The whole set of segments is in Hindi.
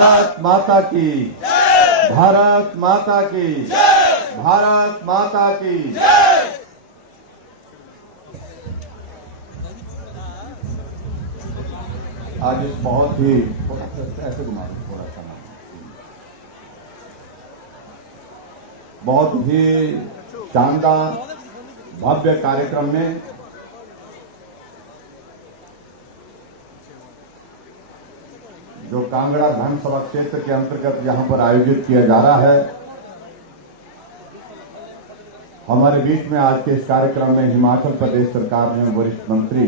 भारत माता की भारत माता की भारत माता की। आज इस बहुत ही ऐसे घुमा थोड़ा सा बहुत ही शानदार भव्य कार्यक्रम में जो कांगड़ा विधानसभा क्षेत्र के अंतर्गत यहां पर आयोजित किया जा रहा है, हमारे बीच में आज के इस कार्यक्रम में हिमाचल प्रदेश सरकार में वरिष्ठ मंत्री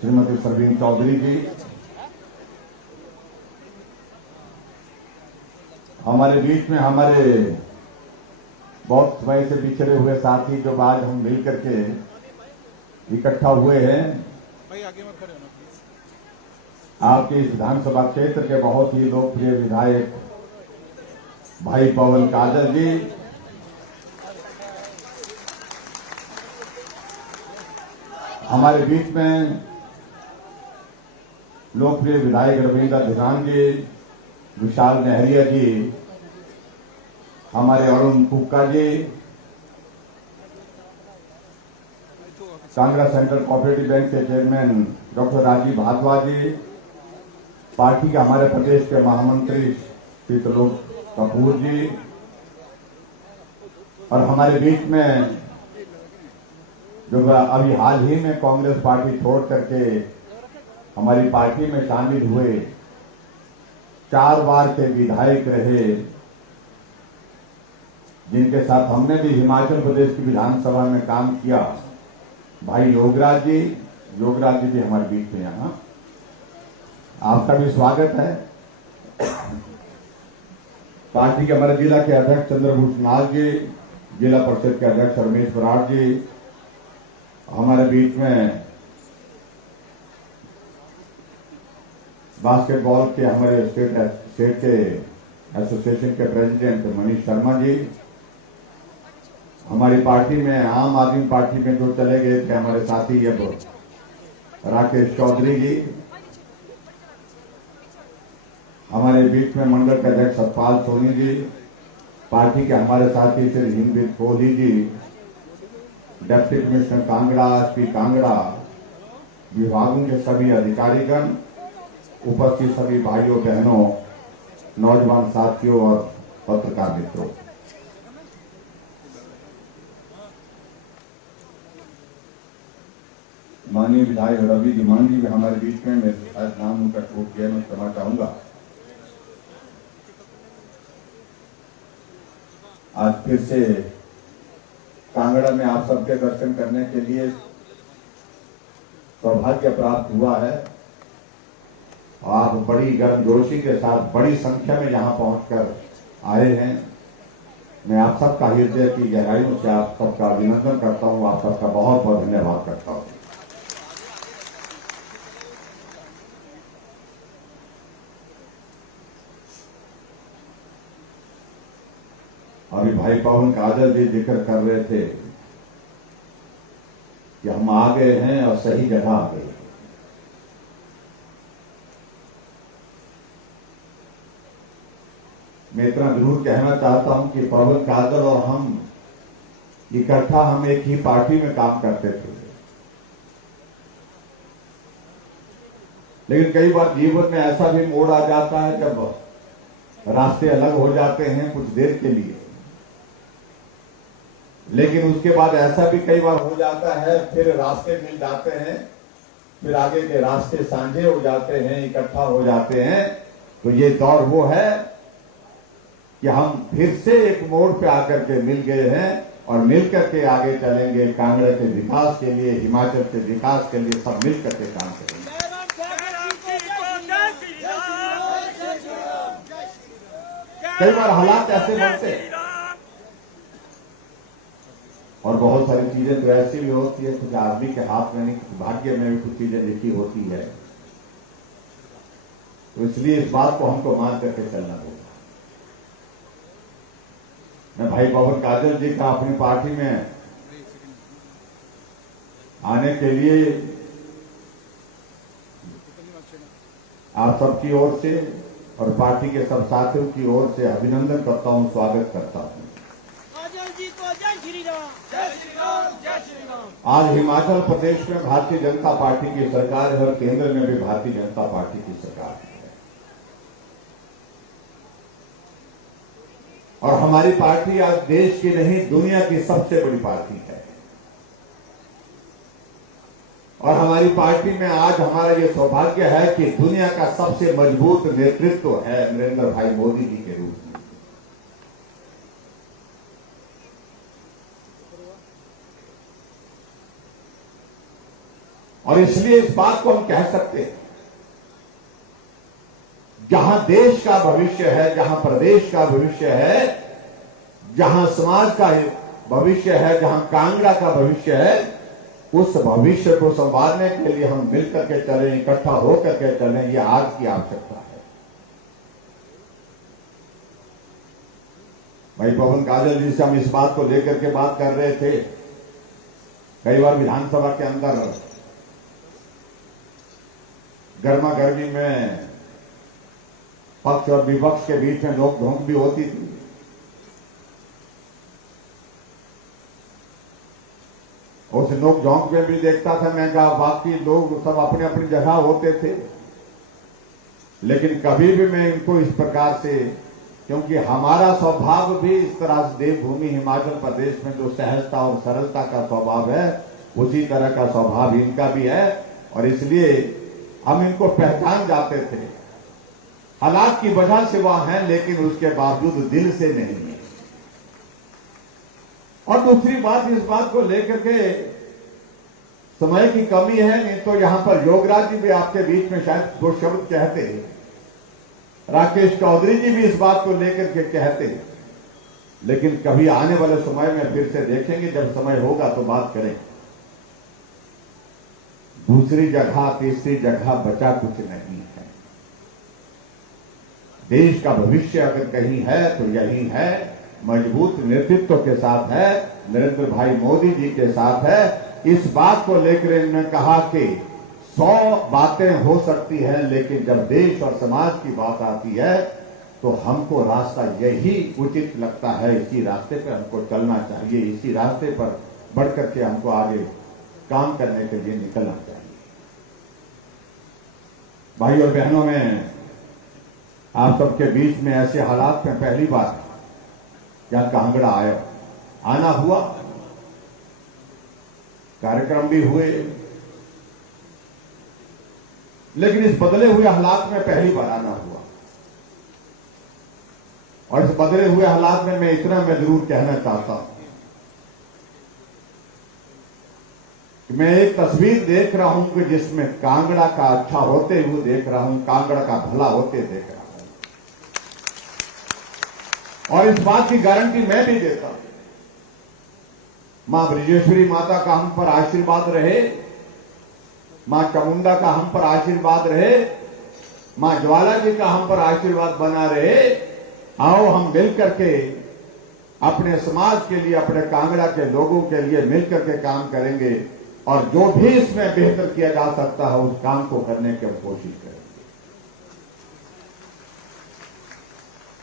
श्रीमती सरवीन चौधरी जी, हमारे बीच में हमारे बहुत समय से बिछड़े हुए साथी जो आज हम मिलकर के इकट्ठा हुए हैं, आपके इस विधानसभा क्षेत्र के बहुत ही लोकप्रिय विधायक भाई पवन काजल जी, हमारे बीच में लोकप्रिय विधायक रविंद्र धिरान जी, विशाल नहरिया जी, हमारे अरुण कुक्का जी, कांगड़ा सेंट्रल कोऑपरेटिव बैंक के चेयरमैन डॉक्टर राजीव भातवा जी, पार्टी के हमारे प्रदेश के महामंत्री श्री त्रिलोक कपूर जी, और हमारे बीच में जो अभी हाल ही में कांग्रेस पार्टी छोड़ करके हमारी पार्टी में शामिल हुए 4 बार के विधायक रहे, जिनके साथ हमने भी हिमाचल प्रदेश की विधानसभा में काम किया, भाई योगराज जी भी हमारे बीच में यहाँ, आपका भी स्वागत है। पार्टी के हमारे जिला के अध्यक्ष चंद्रभूषण नाथ जी, जिला परिषद के अध्यक्ष रमेश बराड़ जी, हमारे बीच में बास्केटबॉल के हमारे स्टेट के एसोसिएशन के प्रेसिडेंट मनीष शर्मा जी, हमारी पार्टी में आम आदमी पार्टी में जो चले गए थे हमारे साथी अब राकेश चौधरी जी, हमारे बीच में मंडल के अध्यक्ष सतपाल सोनी जी, पार्टी के हमारे साथी Shri Hindveer Kohli ji, deputy commissioner Kangra, SP Kangra, विभागों के सभी अधिकारीगण, उपस्थित सभी भाइयों बहनों, नौजवान साथियों और पत्रकार मित्रों, माननीय विधायक रवि धीमान जी भी हमारे बीच में, मैं आज नाम उनका छूट गया, मैं क्षमा चाहूंगा। आज फिर से कांगड़ा में आप सबके दर्शन करने के लिए सौभाग्य प्राप्त हुआ है। आप बड़ी गर्मजोशी के साथ बड़ी संख्या में यहां पहुंचकर आए हैं। मैं आप सबका हृदय की गहराइयों से आप सबका अभिनंदन करता हूं, आप सबका बहुत बहुत धन्यवाद करता हूं। अभी भाई पवन काजल जी जिक्र कर रहे थे कि हम आ गए हैं और सही जगह आ गए। मैं इतना जरूर कहना चाहता हूं कि पवन काजल और हम इकट्ठा हम एक ही पार्टी में काम करते थे, लेकिन कई बार जीवन में ऐसा भी मोड़ आ जाता है जब रास्ते अलग हो जाते हैं कुछ देर के लिए, लेकिन उसके बाद ऐसा भी कई बार हो जाता है फिर रास्ते मिल जाते हैं, फिर आगे के रास्ते साझे हो जाते हैं, इकट्ठा हो जाते हैं। तो ये दौर वो है कि हम फिर से एक मोड़ पे आकर के मिल गए हैं और मिलकर के आगे चलेंगे, कांगड़ा के विकास के लिए, हिमाचल के विकास के लिए सब मिलकर के काम करेंगे। कई बार हालात ऐसे बनते हैं और बहुत सारी चीजें तो ऐसी भी होती है, कुछ आदमी के हाथ में नहीं, कुछ भाग्य में भी कुछ चीजें लिखी होती है, तो इसलिए इस बात को हमको मान करके चलना होगा। मैं भाई पवन काजल जी का अपनी पार्टी में आने के लिए आप सबकी ओर से और पार्टी के सब साथियों की ओर से अभिनंदन करता हूं, स्वागत करता हूं। जी को जय श्री राम, जय श्री राम, जय श्री राम। आज हिमाचल प्रदेश में भारतीय जनता पार्टी की सरकार है और केंद्र में भी भारतीय जनता पार्टी की सरकार है। और हमारी पार्टी आज देश की नहीं दुनिया की सबसे बड़ी पार्टी है। और हमारी पार्टी में आज हमारा ये सौभाग्य है कि दुनिया का सबसे मजबूत नेतृत्व है नरेंद्र भाई मोदी जी के रूप में। और इसलिए इस बात को हम कह सकते हैं, जहां देश का भविष्य है, जहां प्रदेश का भविष्य है, जहां समाज का भविष्य है, जहां कांगड़ा का भविष्य है, उस भविष्य को संवारने के लिए हम मिलकर के चलें, इकट्ठा होकर के चलें, ये आज की आवश्यकता है। भाई पवन काजल जी से हम इस बात को लेकर के बात कर रहे थे। कई बार विधानसभा के अंदर गर्मा गर्मी में पक्ष और विपक्ष के बीच में नोक झोंक भी होती थी। उस नोक झोंक में भी देखता था मैं कहा बाकी लोग सब अपने अपनी जगह होते थे, लेकिन कभी भी मैं इनको इस प्रकार से, क्योंकि हमारा स्वभाव भी इस तरह से देवभूमि हिमाचल प्रदेश में जो सहजता और सरलता का स्वभाव है, उसी तरह का स्वभाव इनका भी है। और इसलिए हम इनको पहचान जाते थे। हालात की वजह से वह हैं, लेकिन उसके बावजूद दिल से नहीं है। और दूसरी बात, इस बात को लेकर के समय की कमी है, नहीं तो यहां पर योगराज जी भी आपके बीच में शायद दो शब्द कहते हैं, राकेश चौधरी जी भी इस बात को लेकर के कहते हैं, लेकिन कभी आने वाले समय में फिर से देखेंगे, जब समय होगा तो बात करेंगे। दूसरी जगह तीसरी जगह बचा कुछ नहीं है। देश का भविष्य अगर कहीं है तो यही है, मजबूत नेतृत्व के साथ है, नरेंद्र भाई मोदी जी के साथ है। इस बात को लेकर इन्होंने कहा कि 100 बातें हो सकती हैं, लेकिन जब देश और समाज की बात आती है तो हमको रास्ता यही उचित लगता है, इसी रास्ते पर हमको चलना चाहिए, इसी रास्ते पर बढ़कर के हमको आगे काम करने के लिए निकलना चाहिए। भाई और बहनों, में आप सबके बीच में ऐसे हालात में पहली बार यहां कांगड़ा आना हुआ, कार्यक्रम भी हुए, लेकिन इस बदले हुए हालात में पहली बार आना हुआ। और इस बदले हुए हालात में मैं इतना जरूर कहना चाहता हूं कि मैं एक तस्वीर देख रहा हूं कि जिसमें कांगड़ा का अच्छा होते हुए देख रहा हूं, कांगड़ा का भला होते देख रहा हूं। और इस बात की गारंटी मैं भी देता हूं, मां ब्रजेश्वरी माता का हम पर आशीर्वाद रहे, मां चामुंडा का हम पर आशीर्वाद रहे, मां ज्वाला जी का हम पर आशीर्वाद बना रहे। आओ हम मिलकर के अपने समाज के लिए, अपने कांगड़ा के लोगों के लिए मिलकर के काम करेंगे, और जो भी इसमें बेहतर किया जा सकता है उस काम को करने की हम कोशिश करेंगे।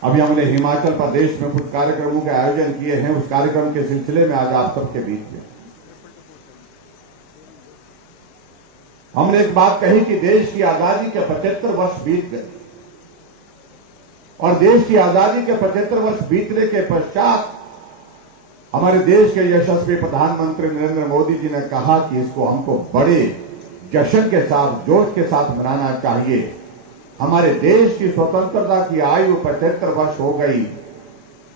अभी हमने हिमाचल प्रदेश में कुछ कार्यक्रमों के आयोजन किए हैं, उस कार्यक्रम के सिलसिले में आज आप सबके बीच में हमने एक बात कही कि देश की आजादी के 75 वर्ष बीत गए, और देश की आजादी के 75 वर्ष बीतने के पश्चात हमारे देश के यशस्वी प्रधानमंत्री नरेंद्र मोदी जी ने कहा कि इसको हमको बड़े जश्न के साथ, जोश के साथ मनाना चाहिए। हमारे देश की स्वतंत्रता की आयु 75 वर्ष हो गई,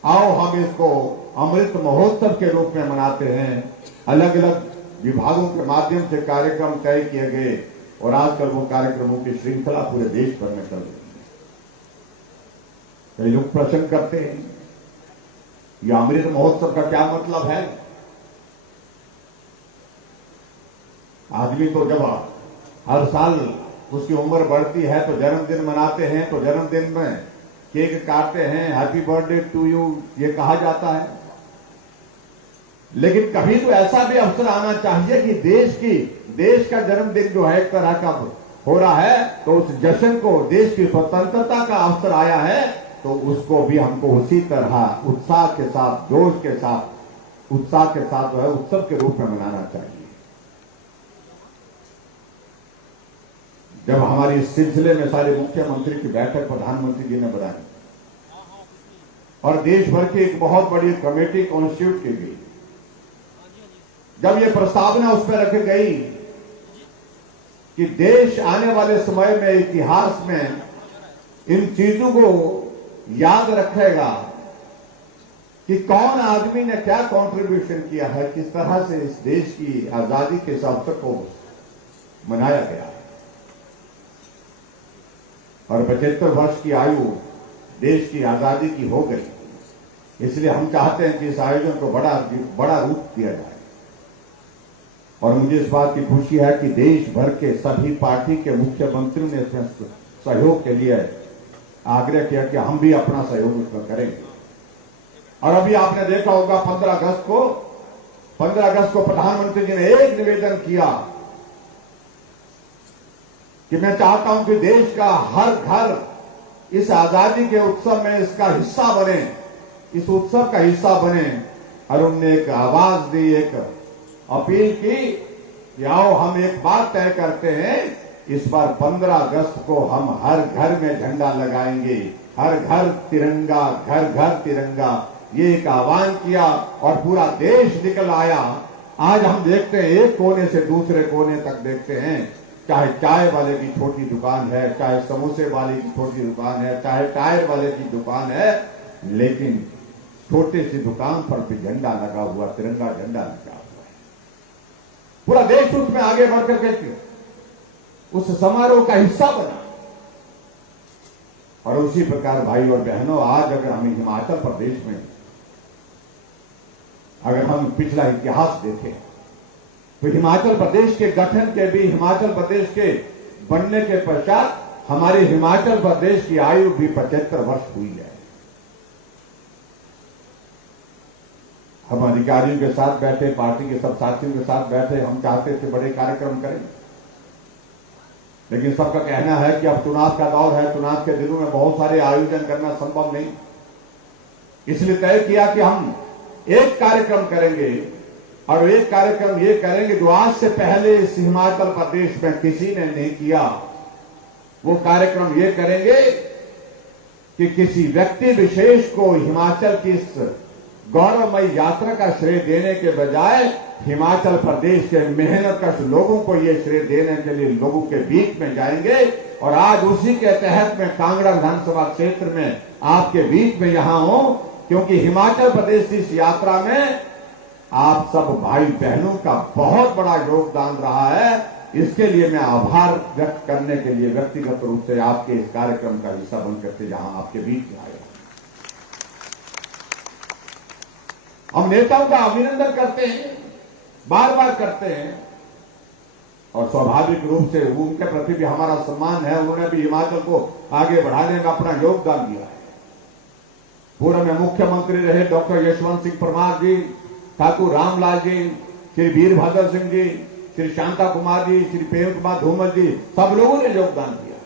आओ हम इसको अमृत महोत्सव के रूप में मनाते हैं। अलग अलग विभागों के माध्यम से कार्यक्रम तय किए गए, और आजकल वो कार्यक्रमों की श्रृंखला पूरे देश भर में चल रही है। कई लोग प्रश्न करते हैं, यह अमृत महोत्सव का क्या मतलब है? आदमी तो जब हर साल उसकी उम्र बढ़ती है तो जन्मदिन मनाते हैं, तो जन्मदिन में केक काटते हैं, हैप्पी बर्थडे टू यू, ये कहा जाता है। लेकिन कभी तो ऐसा भी अवसर आना चाहिए कि देश का जन्मदिन जो है एक तरह का हो रहा है, तो उस जश्न को, देश की स्वतंत्रता का अवसर आया है, तो उसको भी हमको उसी तरह उत्साह के साथ, जोश के साथ, उत्साह के साथ जो है उत्सव के रूप में मनाना चाहिए। जब हमारी इस सिलसिले में सारे मुख्यमंत्री की बैठक प्रधानमंत्री जी ने बुलाई और देश भर की एक बहुत बड़ी कमेटी कॉन्स्टिट्यूट की गई, जब ये प्रस्तावना उस पर रखी गई कि देश आने वाले समय में इतिहास में इन चीजों को याद रखेगा कि कौन आदमी ने क्या कंट्रीब्यूशन किया है, किस तरह से इस देश की आजादी के इस अवसर को मनाया गया है। और 75 वर्ष की आयु देश की आजादी की हो गई, इसलिए हम चाहते हैं कि इस आयोजन को बड़ा रूप दिया जाए। और मुझे इस बात की खुशी है कि देश भर के सभी पार्टी के मुख्यमंत्रियों ने इसमें सहयोग के लिए आग्रह किया कि हम भी अपना सहयोग उसमें करेंगे। और अभी आपने देखा होगा 15 अगस्त को प्रधानमंत्री जी ने एक निवेदन किया कि मैं चाहता हूं कि देश का हर घर इस आजादी के उत्सव में इसका हिस्सा बने, इस उत्सव का हिस्सा बने। और उन्होंने एक आवाज दी, एक अपील की कि आओ हम एक बात तय करते हैं, इस बार 15 अगस्त को हम हर घर में झंडा लगाएंगे, हर घर तिरंगा, घर घर तिरंगा, ये एक आह्वान किया और पूरा देश निकल आया। आज हम देखते हैं एक कोने से दूसरे कोने तक देखते हैं, चाहे चाय वाले की छोटी दुकान है, चाहे समोसे वाले की छोटी दुकान है, चाहे टायर वाले की दुकान है, लेकिन छोटे सी दुकान पर भी झंडा लगा हुआ, तिरंगा झंडा लगा हुआ है। पूरा देश उसमें आगे बढ़कर के उस समारोह का हिस्सा बना। और उसी प्रकार भाई और बहनों, आज अगर हम हिमाचल प्रदेश में अगर हम पिछला इतिहास देखें तो हिमाचल प्रदेश के गठन के भी, हिमाचल प्रदेश के बनने के पश्चात हमारे हिमाचल प्रदेश की आयु भी 75 वर्ष हुई है। हम अधिकारियों के साथ बैठे, पार्टी के सब साथियों के साथ बैठे, हम चाहते थे बड़े कार्यक्रम करें, लेकिन सबका कहना है कि अब चुनाव का दौर है, चुनाव के दिनों में बहुत सारे आयोजन करना संभव नहीं। इसलिए तय किया कि हम एक कार्यक्रम करेंगे और एक कार्यक्रम ये करेंगे जो आज से पहले इस हिमाचल प्रदेश में किसी ने नहीं किया। वो कार्यक्रम ये करेंगे कि किसी व्यक्ति विशेष को हिमाचल की इस गौरवमयी यात्रा का श्रेय देने के बजाय हिमाचल प्रदेश के मेहनतकश लोगों को ये श्रेय देने के लिए लोगों के बीच में जाएंगे। और आज उसी के तहत में कांगड़ा विधानसभा क्षेत्र में आपके बीच में यहां हूं, क्योंकि हिमाचल प्रदेश की इस यात्रा में आप सब भाई बहनों का बहुत बड़ा योगदान रहा है। इसके लिए मैं आभार व्यक्त करने के लिए व्यक्तिगत रूप से आपके इस कार्यक्रम का हिस्सा बनकर के यहां आपके बीच में आया। हम नेताओं का अभिनंदन करते हैं, बार बार करते हैं, और स्वाभाविक रूप से उनके प्रति भी हमारा सम्मान है। उन्होंने भी हिमाचल को आगे बढ़ाने में अपना योगदान दिया है। पूर्व में मुख्यमंत्री रहे डॉक्टर यशवंत सिंह परमार जी, ठाकुर रामलाल जी, श्री वीरभद्र सिंह जी, श्री शांता कुमार जी, श्री प्रेम कुमार धूमल जी, सब लोगों ने योगदान दिया है।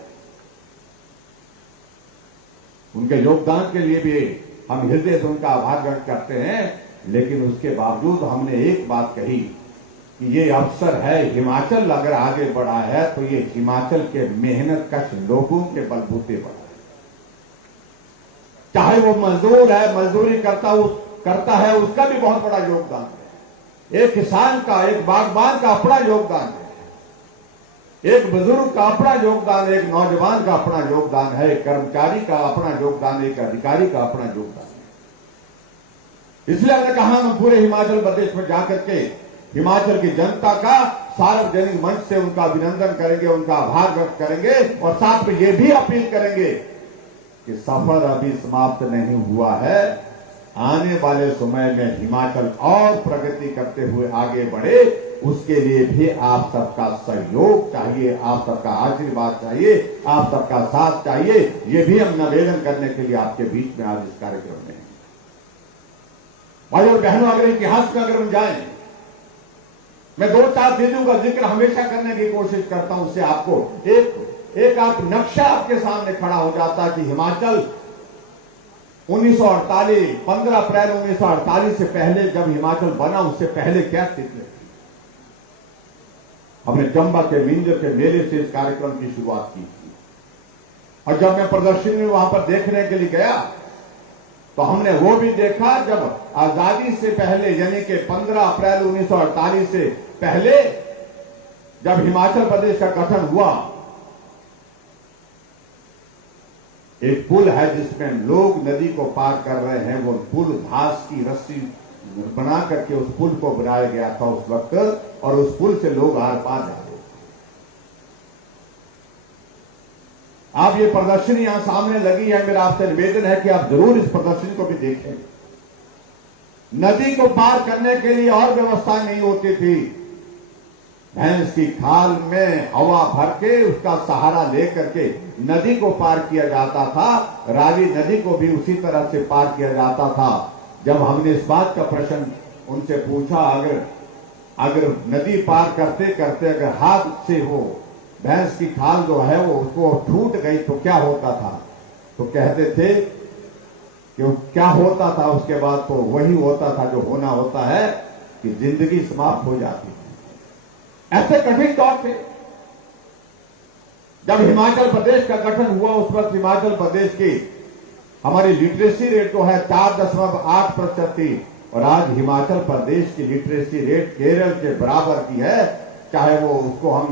उनके योगदान के लिए भी हम हृदय से उनका आभार व्यक्त करते हैं। लेकिन उसके बावजूद हमने एक बात कही कि ये अवसर है, हिमाचल अगर आगे बढ़ा है तो ये हिमाचल के मेहनतकश लोगों के बलबूते बढ़ा है। चाहे वो मजदूर है, मजदूरी करता है, उसका भी बहुत बड़ा योगदान है। एक किसान का, एक बागबान का अपना योगदान है, एक बुजुर्ग का अपना योगदान है, एक नौजवान का अपना योगदान है, एक कर्मचारी का अपना योगदान है, एक अधिकारी का अपना योगदान है। इसलिए हमने कहा हम पूरे हिमाचल प्रदेश में जाकर के हिमाचल की जनता का सार्वजनिक मंच से उनका अभिनंदन करेंगे, उनका आभार व्यक्त करेंगे और साथ में ये भी अपील करेंगे कि सफर अभी समाप्त नहीं हुआ है। आने वाले समय में हिमाचल और प्रगति करते हुए आगे बढ़े, उसके लिए भी आप सबका सहयोग चाहिए, आप सबका आशीर्वाद चाहिए, आप सबका साथ चाहिए। ये भी हम निवेदन करने के लिए आपके बीच में आज इस कार्यक्रम में। भाई और बहनों, अगर इतिहास में अगर हम जाएं मैं 2-4 चीजों का जिक्र हमेशा करने की कोशिश करता हूं, उससे आपको एक आप नक्शा आपके सामने खड़ा हो जाता है कि हिमाचल 1948 15 अप्रैल 1948 से पहले जब हिमाचल बना, उससे पहले क्या स्थिति थी। हमने चंबा के मिंजर के मेले से इस कार्यक्रम की शुरुआत की थी, और जब मैं प्रदर्शनी में वहां पर देखने के लिए गया तो हमने वो भी देखा जब आजादी से पहले, यानी कि 15 अप्रैल 1948 से पहले जब हिमाचल प्रदेश का गठन हुआ, एक पुल है जिसमें लोग नदी को पार कर रहे हैं। वो पुल घास की रस्सी बना करके उस पुल को बनाया गया था उस वक्त, और उस पुल से लोग आर पार जा रहे थे। आप ये प्रदर्शनी यहां सामने लगी है, मेरा आपसे निवेदन है कि आप जरूर इस प्रदर्शनी को भी देखें। नदी को पार करने के लिए और व्यवस्था नहीं होती थी। भैंस की खाल में हवा भर के उसका सहारा लेकर के नदी को पार किया जाता था। रावी नदी को भी उसी तरह से पार किया जाता था। जब हमने इस बात का प्रश्न उनसे पूछा, अगर नदी पार करते करते अगर हाथ से वो भैंस की खाल जो है वो उसको छूट गई तो क्या होता था, तो कहते थे कि क्या होता था उसके बाद, तो वही होता था जो होना होता है कि जिंदगी समाप्त हो जाती है। ऐसे कठिन दौर थे। जब हिमाचल प्रदेश का गठन हुआ उस वक्त हिमाचल प्रदेश की हमारी लिटरेसी रेट जो है 4.8% थी, और आज हिमाचल प्रदेश की लिटरेसी रेट केरल के बराबर की है। चाहे वो उसको हम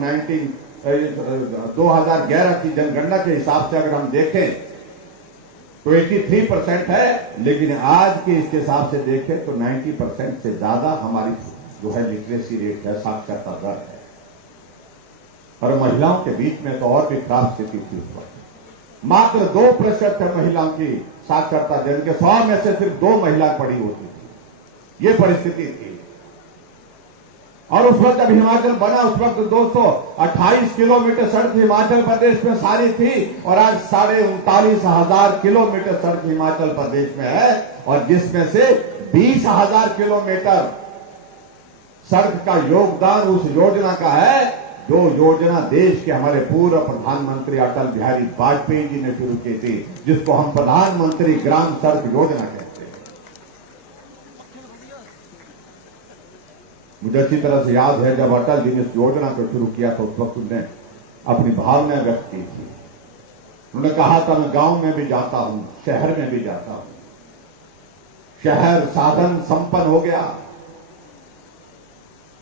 2011 की जनगणना के हिसाब से अगर हम देखें तो 83% है, लेकिन आज के इसके हिसाब से देखें तो 90% से ज्यादा हमारी जो है लिटरेसी रेट है, साक्षरता दर है। और महिलाओं के बीच में तो और भी खराब स्थिति थी उस वक्त। मात्र 2% है महिलाओं की साक्षरता, जिनके 100 में से सिर्फ 2 महिला पढ़ी होती थी। ये परिस्थिति थी। और उस वक्त जब हिमाचल बना उस वक्त 228 किलोमीटर सड़क हिमाचल प्रदेश में सारी थी, और आज 39,500 किलोमीटर सड़क हिमाचल प्रदेश में है, और जिसमें से 20,000 किलोमीटर सड़क का योगदान उस योजना का है जो योजना देश के हमारे पूर्व प्रधानमंत्री अटल बिहारी वाजपेयी जी ने शुरू की थी, जिसको हम प्रधानमंत्री ग्राम सड़क योजना कहते हैं। मुझे अच्छी तरह से याद है जब अटल जी ने इस योजना को शुरू किया तो उस वक्त उन्होंने अपनी भावना व्यक्त की थी। उन्होंने कहा था मैं गांव में भी जाता हूं, शहर में भी जाता हूं। शहर साधन संपन्न हो गया,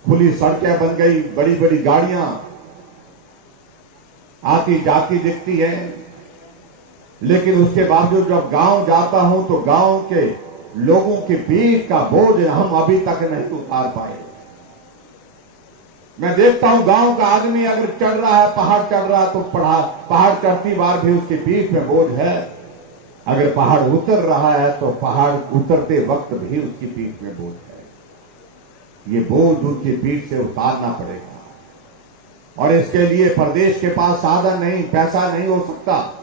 खुली सड़कें बन गई, बड़ी बड़ी गाड़ियां आती जाती दिखती हैं, लेकिन उसके बावजूद जब गांव जाता हूं तो गांव के लोगों के पीठ का बोझ हम अभी तक नहीं उतार पाए। मैं देखता हूं गांव का आदमी अगर चढ़ रहा है, पहाड़ चढ़ रहा है, तो पहाड़ चढ़ती बार भी उसके पीठ में बोझ है। अगर पहाड़ उतर रहा है तो पहाड़ उतरते वक्त भी उसकी पीठ में बोझ है। ये बोझ उसकी पीठ से उतारना पड़ेगा, और इसके लिए प्रदेश के पास साधन नहीं, पैसा नहीं हो सकता।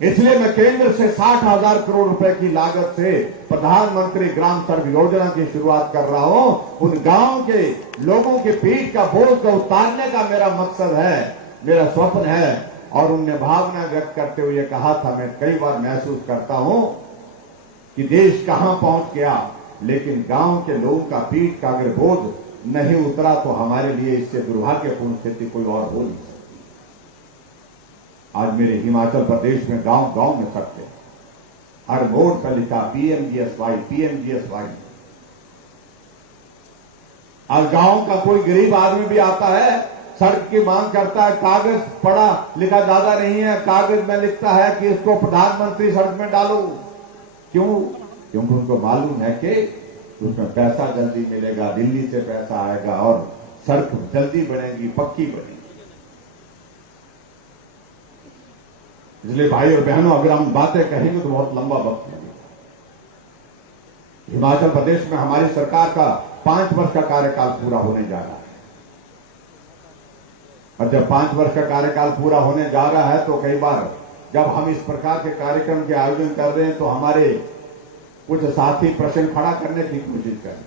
इसलिए मैं केंद्र से 60,000 करोड़ रुपए की लागत से प्रधानमंत्री ग्राम सड़क योजना की शुरुआत कर रहा हूं। उन गांव के लोगों के पीठ का बोझ को उतारने का मेरा मकसद है, मेरा स्वप्न है। और उनने भावना व्यक्त करते हुए कहा था, मैं कई बार महसूस करता हूं कि देश कहां पहुंच गया, लेकिन गांव के लोगों का पीठ का अगर बोझ नहीं उतरा तो हमारे लिए इससे दुर्भाग्यपूर्ण स्थिति कोई और हो नहीं सकती। आज मेरे हिमाचल प्रदेश में गांव गांव में सड़कें, हर मोड़ पर लिखा पीएमजीएसवाई पीएमजीएसवाई। आज गांव का कोई गरीब आदमी भी आता है, सड़क की मांग करता है, कागज पढ़ा लिखा ज्यादा नहीं है, कागज में लिखता है कि इसको प्रधानमंत्री सड़क में डालो। क्यों? क्योंकि उनको मालूम है कि उसमें पैसा जल्दी मिलेगा, दिल्ली से पैसा आएगा और सड़क जल्दी बनेगी, पक्की बनेगी। इसलिए भाई और बहनों, अगर हम बातें कहेंगे तो बहुत लंबा वक्त लगेगा। हिमाचल प्रदेश में हमारी सरकार का 5 वर्ष का कार्यकाल पूरा होने जा रहा है, और जब 5 वर्ष का कार्यकाल पूरा होने जा रहा है तो कई बार जब हम इस प्रकार के कार्यक्रम के आयोजन कर रहे हैं तो हमारे कुछ साथी प्रश्न खड़ा करने की कोशिश कर रहे हैं।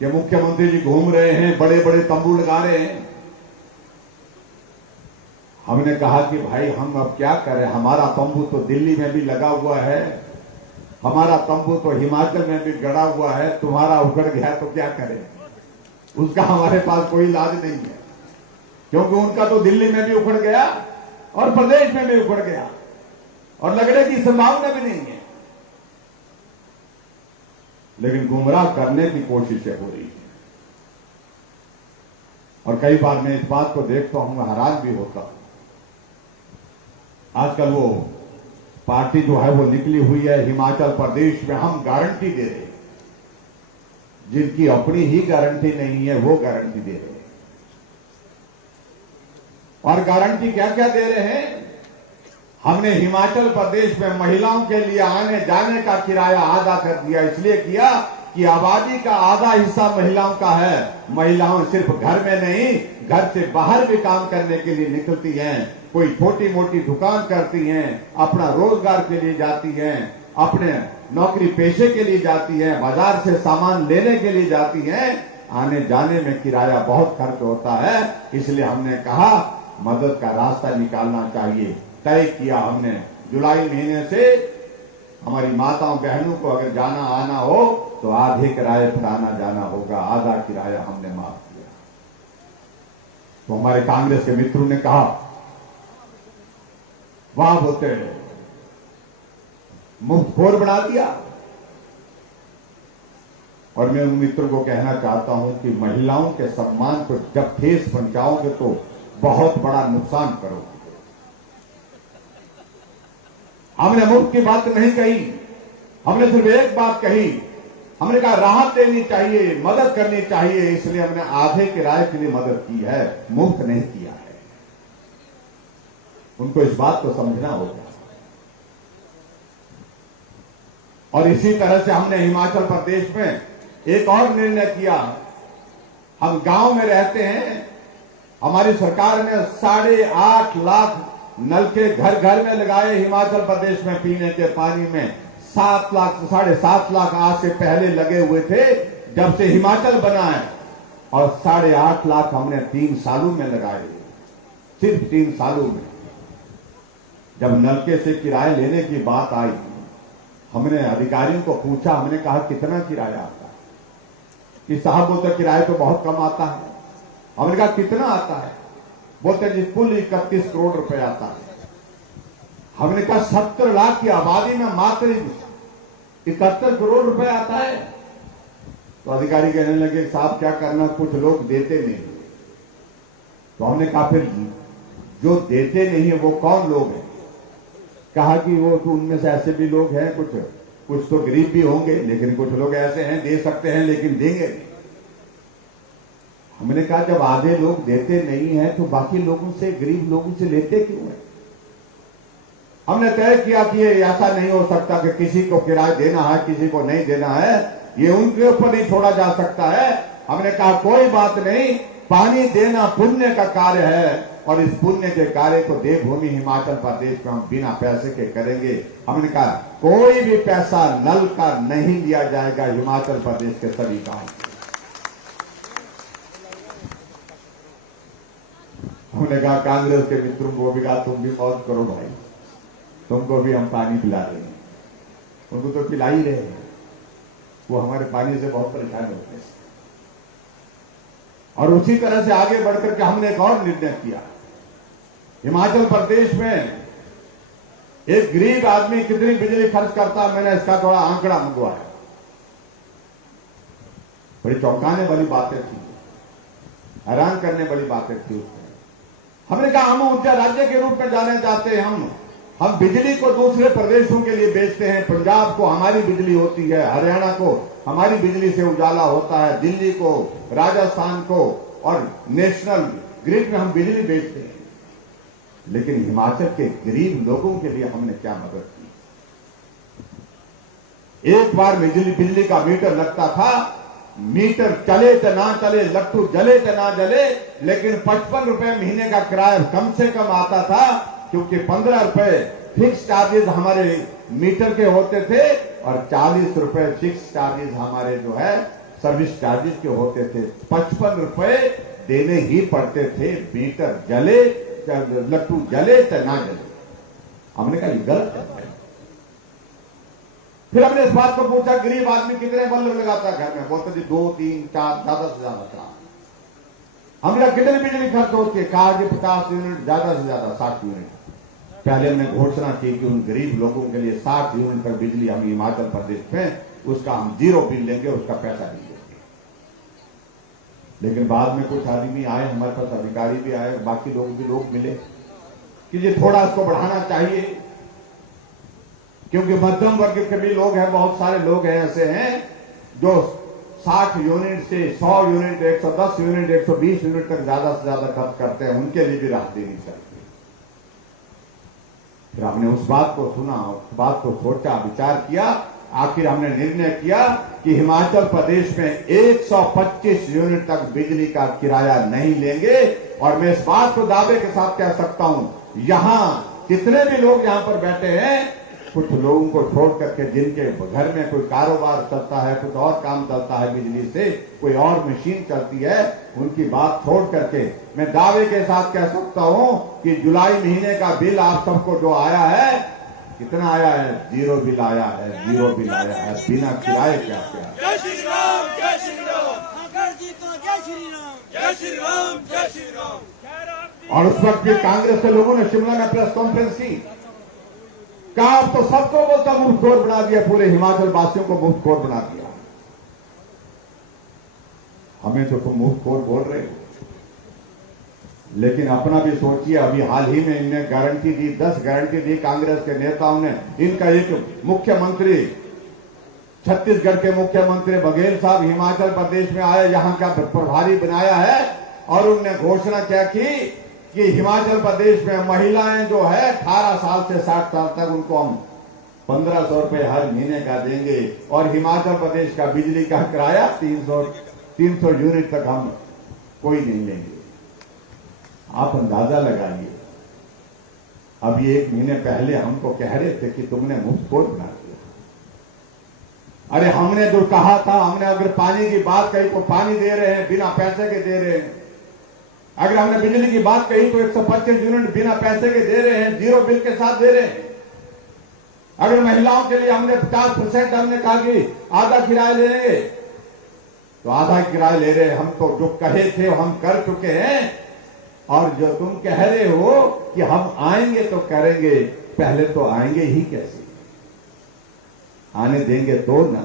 कि मुख्यमंत्री जी घूम रहे हैं, बड़े बड़े तंबू लगा रहे हैं। हमने कहा कि भाई हम अब क्या करें, हमारा तंबू तो दिल्ली में भी लगा हुआ है, हमारा तंबू तो हिमाचल में भी गड़ा हुआ है, तुम्हारा उखड़ गया तो क्या करें। उसका हमारे पास कोई इलाज नहीं है, क्योंकि उनका तो दिल्ली में भी उखड़ गया और प्रदेश में भी उखड़ गया और लगने की संभावना भी नहीं है। लेकिन गुमराह करने की कोशिशें हो रही है। और कई बार मैं इस बात को देखता हूं, हैरान भी होता हूं। आजकल वो पार्टी जो है वो निकली हुई है हिमाचल प्रदेश में, हम गारंटी दे रहे हैं, जिनकी अपनी ही गारंटी नहीं है वो गारंटी दे रहे हैं। और गारंटी क्या क्या दे रहे हैं? हमने हिमाचल प्रदेश में महिलाओं के लिए आने जाने का किराया आधा कर दिया। इसलिए किया कि आबादी का आधा हिस्सा महिलाओं का है। महिलाओं सिर्फ घर में नहीं, घर से बाहर भी काम करने के लिए निकलती हैं। कोई छोटी मोटी दुकान करती हैं, अपना रोजगार के लिए जाती हैं, अपने नौकरी पेशे के लिए जाती हैं, बाजार से सामान लेने के लिए जाती हैं। आने जाने में किराया बहुत खर्च होता है। इसलिए हमने कहा मदद का रास्ता निकालना चाहिए। तय किया हमने, जुलाई महीने से हमारी माताओं बहनों को अगर जाना आना हो तो आधे किराए पर आना जाना होगा। आधा किराया हमने माफ किया। तो हमारे कांग्रेस के मित्रों ने कहा वाह बोलते मुफ्तखोर बना दिया। और मैं उन मित्रों को कहना चाहता हूं कि महिलाओं के सम्मान को जब ठेस पहुंचाओगे तो बहुत बड़ा नुकसान करोगे। हमने मुफ्त की बात नहीं कही, हमने सिर्फ एक बात कही, हमने कहा राहत देनी चाहिए, मदद करनी चाहिए। इसलिए हमने आधे किराए के लिए मदद की है, मुफ्त नहीं किया है। उनको इस बात को समझना होगा। और इसी तरह से हमने हिमाचल प्रदेश में एक और निर्णय किया। हम गांव में रहते हैं, हमारी सरकार ने 8.5 लाख नलके घर घर में लगाए हिमाचल प्रदेश में पीने के पानी में। 7 लाख 7.5 लाख आज से पहले लगे हुए थे जब से हिमाचल बना है, और 8.5 लाख हमने 3 सालों में लगाए। सिर्फ 3 सालों में। जब नलके से किराए लेने की बात आई, हमने अधिकारियों को पूछा, हमने कहा कितना किराया आता है? कि साहब बोलते किराया तो बहुत कम आता है। हमने कहा कितना आता है? बोलते जी कुल 31 करोड़ रुपए आता है। हमने कहा 70 लाख की आबादी में मात्र 71 करोड़ रुपए आता है। तो अधिकारी कहने लगे साहब क्या करना, कुछ लोग देते नहीं। तो हमने कहा फिर जो देते नहीं है वो कौन लोग हैं? कहा कि वो तो उनमें से ऐसे भी लोग हैं, कुछ तो गरीब भी होंगे, लेकिन कुछ लोग ऐसे हैं दे सकते हैं लेकिन देंगे नहीं। हमने कहा जब आधे लोग देते नहीं हैं तो बाकी लोगों से, गरीब लोगों से लेते क्यों हैं? हमने तय किया कि ये ऐसा नहीं हो सकता कि किसी को किराया देना है किसी को नहीं देना है, ये उनके ऊपर नहीं छोड़ा जा सकता है। हमने कहा कोई बात नहीं, पानी देना पुण्य का कार्य है और इस पुण्य के कार्य को देवभूमि हिमाचल प्रदेश में हम बिना पैसे के करेंगे। हमने कहा कोई भी पैसा नल का नहीं लिया जाएगा हिमाचल प्रदेश के सभी गांव। हमने कहा कांग्रेस के मित्रों को भी कहा तुम भी मौज करो भाई, तुमको भी हम पानी पिला रहे हैं। उनको तो पिला ही रहे हैं, वो हमारे पानी से बहुत परेशान होते हैं। और उसी तरह से आगे बढ़कर के हमने एक और निर्णय किया। हिमाचल प्रदेश में एक गरीब आदमी कितनी बिजली खर्च करता है, मैंने इसका थोड़ा आंकड़ा मंगवाया। बड़ी चौंकाने वाली बातें थी, हैरान करने वाली बातें थी उसमें। हमने कहा हम ऊर्जा राज्य के रूप में जाने जाते हैं, हम बिजली को दूसरे प्रदेशों के लिए बेचते हैं। पंजाब को हमारी बिजली होती है, हरियाणा को हमारी बिजली से उजाला होता है, दिल्ली को, राजस्थान को, और नेशनल ग्रिड में हम बिजली बेचते हैं। लेकिन हिमाचल के गरीब लोगों के लिए हमने क्या मदद की? एक बार बिजली का मीटर लगता था, मीटर चले तो ना चले, लट्टू जले तो ना जले, लेकिन 55 रुपए महीने का किराया कम से कम आता था, क्योंकि 15 रुपए फिक्स चार्जेस हमारे मीटर के होते थे और 40 रुपए फिक्स चार्जेस हमारे जो है सर्विस चार्जेस के होते थे, 55 रुपए देने ही पड़ते थे, मीटर जले लट्टू जले चाहे ना जले। हमने कहा ये गलत है। फिर हमने इस बात को पूछा गरीब आदमी कितने बल्ब लगाता है घर में, बोलते थे 2, 3, 4, ज्यादा से ज्यादा 4। हमने कहा कितनी बिजली खर्च होती है, कहा कि 50 यूनिट, ज्यादा से ज्यादा 60 यूनिट। पहले हमने घोषणा की कि उन गरीब लोगों के लिए 60 यूनिट पर बिजली हम हिमाचल प्रदेश में उसका हम 0 बिल लेंगे, उसका पैसा नहीं लेंगे। लेकिन बाद में कुछ आदमी आए हमारे पास, अधिकारी भी आए, बाकी लोग मिले कि ये थोड़ा इसको बढ़ाना चाहिए, क्योंकि मध्यम वर्ग के भी लोग हैं, बहुत सारे लोग हैं ऐसे हैं जो 60 यूनिट से 100 यूनिट, 110 यूनिट, 120 यूनिट तक ज्यादा से ज्यादा खर्च करते हैं, उनके लिए भी राहत देनी चाहिए। फिर हमने उस बात को सुना, उस बात को सोचा, विचार किया, आखिर हमने निर्णय किया कि हिमाचल प्रदेश में 125 यूनिट तक बिजली का किराया नहीं लेंगे। और मैं इस बात को दावे के साथ कह सकता हूं, यहां जितने भी लोग यहां पर बैठे हैं, कुछ लोगों को छोड़ करके जिनके घर में कोई कारोबार चलता है, कुछ और काम चलता है बिजली से, कोई और मशीन चलती है, उनकी बात छोड़ करके मैं दावे के साथ कह सकता हूं कि जुलाई महीने का बिल आप सबको जो आया है, कितना आया है? 0 बिल आया है, 0 बिल आया है, बिना किराए क्या क्या। जय श्री राम, जय श्री राम। ठाकर जी को जय श्री राम, जय श्री राम, जय श्री राम। और उस वक्त भी कांग्रेस के लोगों ने शिमला में प्रेस कॉन्फ्रेंस की, कहा अब तो सबको बोलता मुफ्तखोर बना दिया, पूरे हिमाचल वासियों को मुफ्तखोर बना दिया। हमें तो तुम मुफ्तखोर बोल रहे हो, लेकिन अपना भी सोचिए। अभी हाल ही में इनने गारंटी दी, 10 गारंटी दी कांग्रेस के नेताओं ने। इनका एक मुख्यमंत्री, छत्तीसगढ़ के मुख्यमंत्री बघेल साहब हिमाचल प्रदेश में आए, यहां का प्रभारी बनाया है, और उनने घोषणा क्या की कि हिमाचल प्रदेश में महिलाएं जो है 18 साल से 60 साल तक, उनको हम 1500 रुपए हर महीने का देंगे, और हिमाचल प्रदेश का बिजली का किराया 300 यूनिट तक हम कोई नहीं लेंगे। आप अंदाजा लगाइए, अभी 1 महीने पहले हमको कह रहे थे कि तुमने मुफ्तखोर बना दिया। अरे हमने जो कहा था, हमने अगर पानी की बात कही तो पानी दे रहे हैं, बिना पैसे के दे रहे हैं। अगर हमने बिजली की बात कही तो 125 यूनिट बिना पैसे के दे रहे हैं, 0 बिल के साथ दे रहे हैं। अगर महिलाओं के लिए हमने 50% हमने कहा कि आधा किराया ले लेंगे, तो आधा किराया ले रहे हैं। हम तो जो कहे थे हम कर चुके हैं, और जो तुम कह रहे हो कि हम आएंगे तो करेंगे, पहले तो आएंगे ही कैसे? आने देंगे तो ना,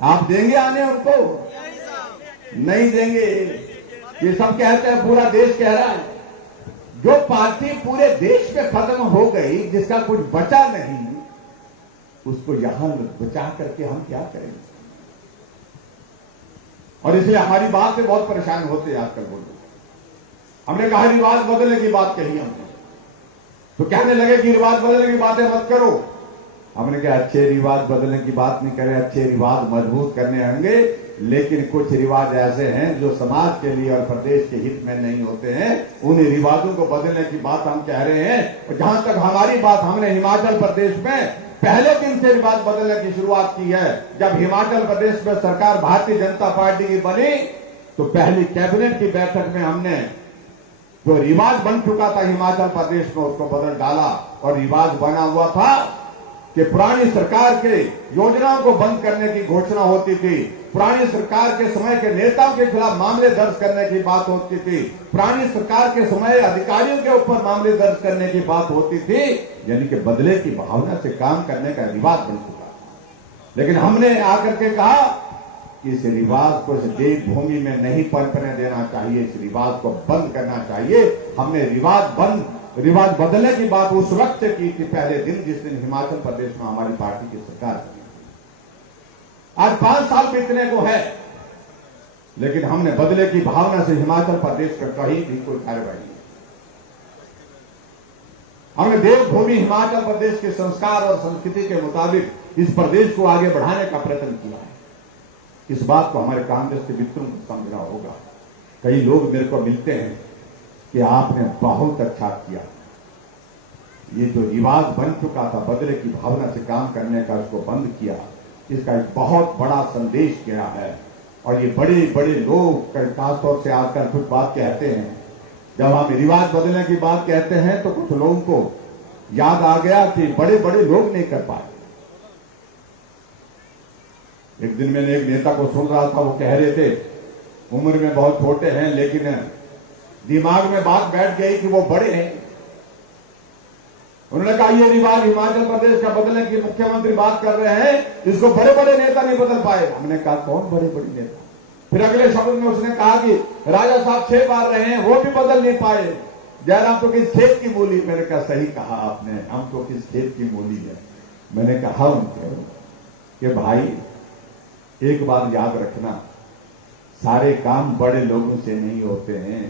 आप देंगे आने उनको? नहीं देंगे। ये सब कहते हैं, पूरा देश कह रहा है। जो पार्टी पूरे देश में खत्म हो गई, जिसका कुछ बचा नहीं, उसको यहां बचा करके हम क्या करेंगे? और इसलिए हमारी बात से बहुत परेशान होते हैं आजकल बोलो। हमने कहा रिवाज बदलने की बात कही हमने, तो कहने लगे कि रिवाज बदलने की बातें मत करो। हमने कहा अच्छे रिवाज बदलने की बात नहीं करें, अच्छे रिवाज मजबूत करने होंगे, लेकिन कुछ रिवाज ऐसे हैं जो समाज के लिए और प्रदेश के हित में नहीं होते हैं। उन रिवाजों को बदलने की बात हम कह रहे हैं। और जहां तक हमारी बात, हमने हिमाचल प्रदेश में पहले दिन से रिवाज बदलने की शुरुआत की है। जब हिमाचल प्रदेश में सरकार भारतीय जनता पार्टी की बनी, तो पहली कैबिनेट की बैठक में हमने जो रिवाज बन चुका था हिमाचल प्रदेश में, उसको बदल डाला। और रिवाज बना हुआ था कि पुरानी सरकार के योजनाओं को बंद करने की घोषणा होती थी, पुरानी सरकार के समय के नेताओं के खिलाफ मामले दर्ज करने की बात होती थी, पुरानी सरकार के समय अधिकारियों के ऊपर मामले दर्ज करने की बात होती थी। यानी कि बदले की भावना से काम करने का रिवाज बन चुका था। लेकिन हमने आकर के कहा कि इस रिवाज को इस देवभूमि में नहीं पनपने देना चाहिए, इस रिवाज को बंद करना चाहिए। हमने रिवाज बदलने की बात उस वक्त से की थी, पहले दिन जिस दिन हिमाचल प्रदेश में हमारी पार्टी की सरकार थी। आज 5 साल बीतने को है, लेकिन हमने बदले की भावना से हिमाचल प्रदेश में कहीं भी कोई कार्रवाई नहीं। हमने देवभूमि हिमाचल प्रदेश के संस्कार और संस्कृति के मुताबिक इस प्रदेश को आगे बढ़ाने का प्रयत्न किया है। इस बात को हमारे कांग्रेस के मित्रों को समझना होगा। कई लोग मेरे को मिलते हैं कि आपने बहुत अच्छा किया, ये जो रिवाज बन चुका था बदले की भावना से काम करने का, उसको बंद किया। इसका एक बहुत बड़ा संदेश गया है। और ये बड़े बड़े लोग खासतौर से आजकल कुछ बात कहते हैं, जब हम रिवाज बदलने की बात कहते हैं तो कुछ लोगों को याद आ गया कि बड़े बड़े लोग नहीं कर पाए। एक दिन मैंने एक नेता को सुन रहा था, वो कह रहे थे उम्र में बहुत छोटे हैं लेकिन दिमाग में बात बैठ गई कि वो बड़े हैं। उन्होंने कहा ये रिवाज हिमाचल प्रदेश का बदलने की मुख्यमंत्री बात कर रहे हैं, इसको बड़े बड़े नेता नहीं बदल पाए। हमने कहा कौन बड़े बड़े नेता? फिर अगले शब्द में उसने कहा कि राजा साहब 6 बार रहे हैं, वो भी बदल नहीं पाए। जयराम तो किस खेत की मूली? मैंने कहा सही कहा आपने, हम तो किस खेत की मूली है। मैंने कहा उनसे कि भाई एक बात याद रखना, सारे काम बड़े लोगों से नहीं होते हैं,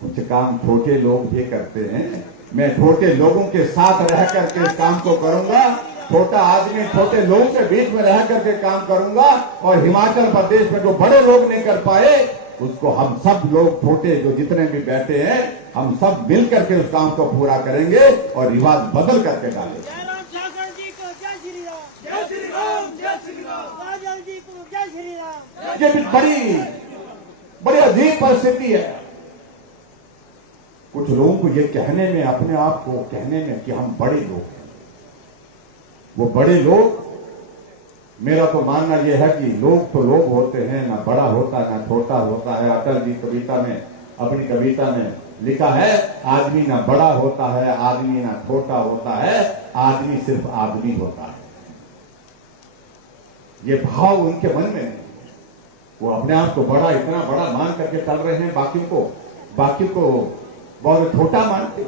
कुछ काम छोटे लोग भी करते हैं। मैं छोटे लोगों के साथ रह करके इस काम को करूंगा, छोटा आदमी छोटे लोगों के बीच में रह करके काम करूंगा। और हिमाचल प्रदेश में जो बड़े लोग नहीं कर पाए उसको हम सब लोग छोटे जो जितने भी बैठे हैं हम सब मिल करके उस काम को पूरा करेंगे और रिवाज बदल करके डालेंगे। जयराम ठाकुर जी को जय श्री राम। जय श्री राम। जय श्री राम। राजन जी को जय श्री राम। ये भी बड़ी अजीब परिस्थिति है। कुछ लोगों को ये कहने में, अपने आप को कहने में कि हम बड़े लोग हैं, वो बड़े लोग, मेरा तो मानना यह है कि लोग तो लोग होते हैं, ना बड़ा होता ना छोटा होता है। अटल जी कविता में, अपनी कविता में लिखा है, आदमी ना बड़ा होता है, आदमी ना छोटा होता है, आदमी सिर्फ आदमी होता है। ये भाव उनके मन में नहीं, वो अपने आप को बड़ा, इतना बड़ा मान करके चल रहे हैं, बाकी को बहुत छोटा मानते।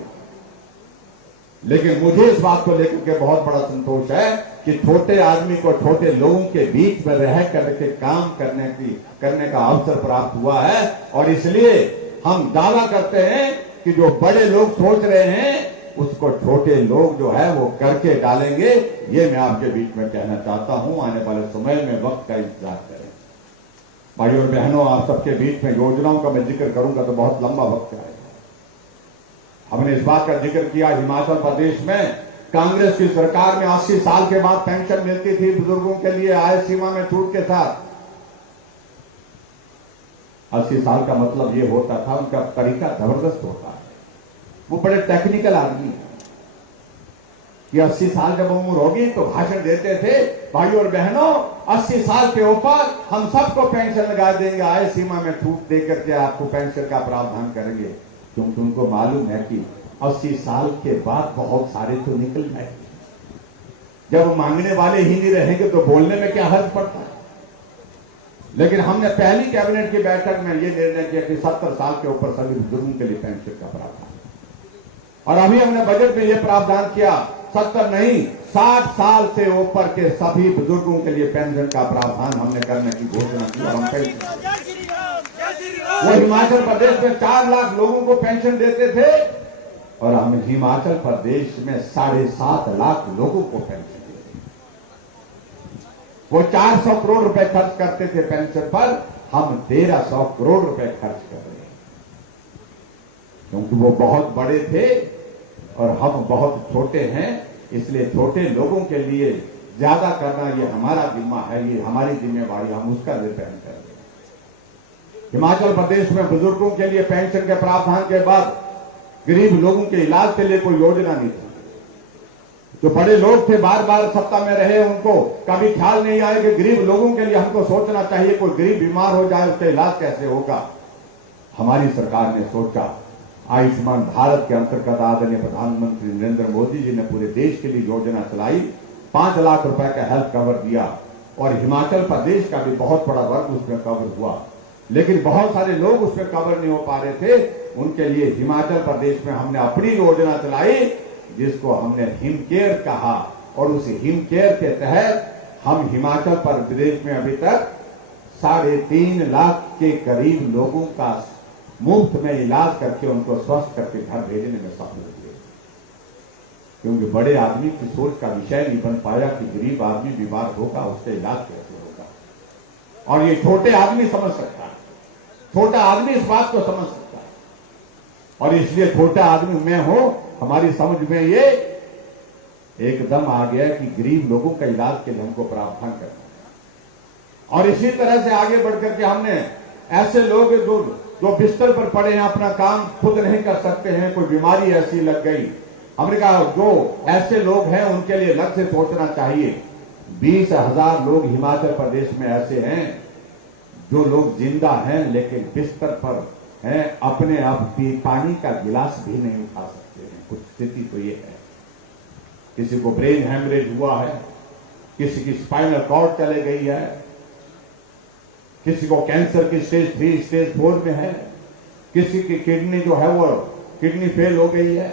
लेकिन मुझे इस बात को लेकर के बहुत बड़ा संतोष है कि छोटे आदमी को छोटे लोगों के बीच में रह करके काम करने का अवसर प्राप्त हुआ है। और इसलिए हम दावा करते हैं कि जो बड़े लोग सोच रहे हैं उसको छोटे लोग जो है वो करके डालेंगे। ये मैं आपके बीच में कहना चाहता हूं। आने वाले समय में वक्त का इंतजार करें। भाइयों और बहनों, आप सबके बीच में योजनाओं का मैं जिक्र करूंगा तो बहुत लंबा वक्त आएगा। हमने इस बात का जिक्र किया, हिमाचल प्रदेश में कांग्रेस की सरकार में 80 साल के बाद पेंशन मिलती थी बुजुर्गों के लिए आय सीमा में छूट के साथ। 80 साल का मतलब ये होता था, उनका तरीका जबरदस्त होता है, वो बड़े टेक्निकल आदमी है। ये 80 साल जब उम्र होगी तो भाषण देते थे, भाइयों और बहनों 80 साल के ऊपर हम सबको पेंशन लगा देंगे, आय सीमा में छूट देकर के आपको पेंशन का प्रावधान करेंगे। क्योंकि उनको मालूम है कि 80 साल के बाद बहुत सारे तो निकल जाएंगे, जब मांगने वाले ही नहीं रहेंगे तो बोलने में क्या हर्ज पड़ता है। लेकिन हमने पहली कैबिनेट की बैठक में यह निर्णय किया कि 70 साल के ऊपर सभी बुजुर्गों के लिए पेंशन का प्रावधान, और अभी हमने बजट में यह प्रावधान किया 70 नहीं 60 साल से ऊपर के सभी बुजुर्गों के लिए पेंशन का प्रावधान हमने करने की घोषणा की। हम पेंशन, वो हिमाचल प्रदेश में 4 लाख लोगों को पेंशन देते थे और हम हिमाचल प्रदेश में 7.5 लाख लोगों को पेंशन देते थे। वो 400 करोड़ रुपए खर्च करते थे पेंशन पर, हम 1300 करोड़ रुपए खर्च कर रहे हैं। क्योंकि वो बहुत बड़े थे और हम बहुत छोटे हैं, इसलिए छोटे लोगों के लिए ज्यादा करना ये हमारा जिम्मा है, ये हमारी जिम्मेवारी, हम उसका निर्वहन करेंगे। हिमाचल प्रदेश में बुजुर्गों के लिए पेंशन के प्रावधान के बाद गरीब लोगों के इलाज के लिए कोई योजना नहीं थी। जो बड़े लोग थे बार बार सत्ता में रहे, उनको कभी ख्याल नहीं आया कि गरीब लोगों के लिए हमको सोचना चाहिए, कोई गरीब बीमार हो जाए उसका इलाज कैसे होगा। हमारी सरकार ने सोचा, आयुष्मान भारत के अंतर्गत आदरणीय प्रधानमंत्री नरेंद्र मोदी जी ने पूरे देश के लिए योजना चलाई, 5 लाख रुपए का हेल्थ कवर दिया और हिमाचल प्रदेश का भी बहुत बड़ा वर्ग उसमें कवर हुआ। लेकिन बहुत सारे लोग उसमें कवर नहीं हो पा रहे थे, उनके लिए हिमाचल प्रदेश में हमने अपनी योजना चलाई जिसको हमने हिम केयर कहा। और उस हिम केयर के तहत हम हिमाचल प्रदेश में अभी तक 3.5 लाख के करीब लोगों का मुफ्त में इलाज करके उनको स्वस्थ करके घर भेजने में सफल हुए। क्योंकि बड़े आदमी की सोच का विषय नहीं बन पाया कि गरीब आदमी बीमार होगा उसका इलाज कैसे होगा। और ये छोटे आदमी समझ सकता है, छोटा आदमी इस बात को समझ सकता है। और इसलिए छोटा आदमी मैं हूं, हमारी समझ में ये एकदम आ गया कि गरीब लोगों का इलाज के लिए हमको प्रावधान करना है। और इसी तरह से आगे बढ़कर के हमने ऐसे लोग जो बिस्तर पर पड़े हैं, अपना काम खुद नहीं कर सकते हैं, कोई बीमारी ऐसी लग गई, हमने कहा जो ऐसे लोग हैं उनके लिए अलग से सोचना चाहिए। 20,000 लोग हिमाचल प्रदेश में ऐसे हैं जो लोग जिंदा हैं लेकिन बिस्तर पर हैं, अपने आप पानी का गिलास भी नहीं उठा सकते हैं। कुछ स्थिति तो ये है। किसी को ब्रेन हेमरेज हुआ है, किसी की स्पाइनल कॉर्ड चले गई है, किसी को कैंसर की स्टेज 3 स्टेज 4 में है, किसी की किडनी जो है वो किडनी फेल हो गई है।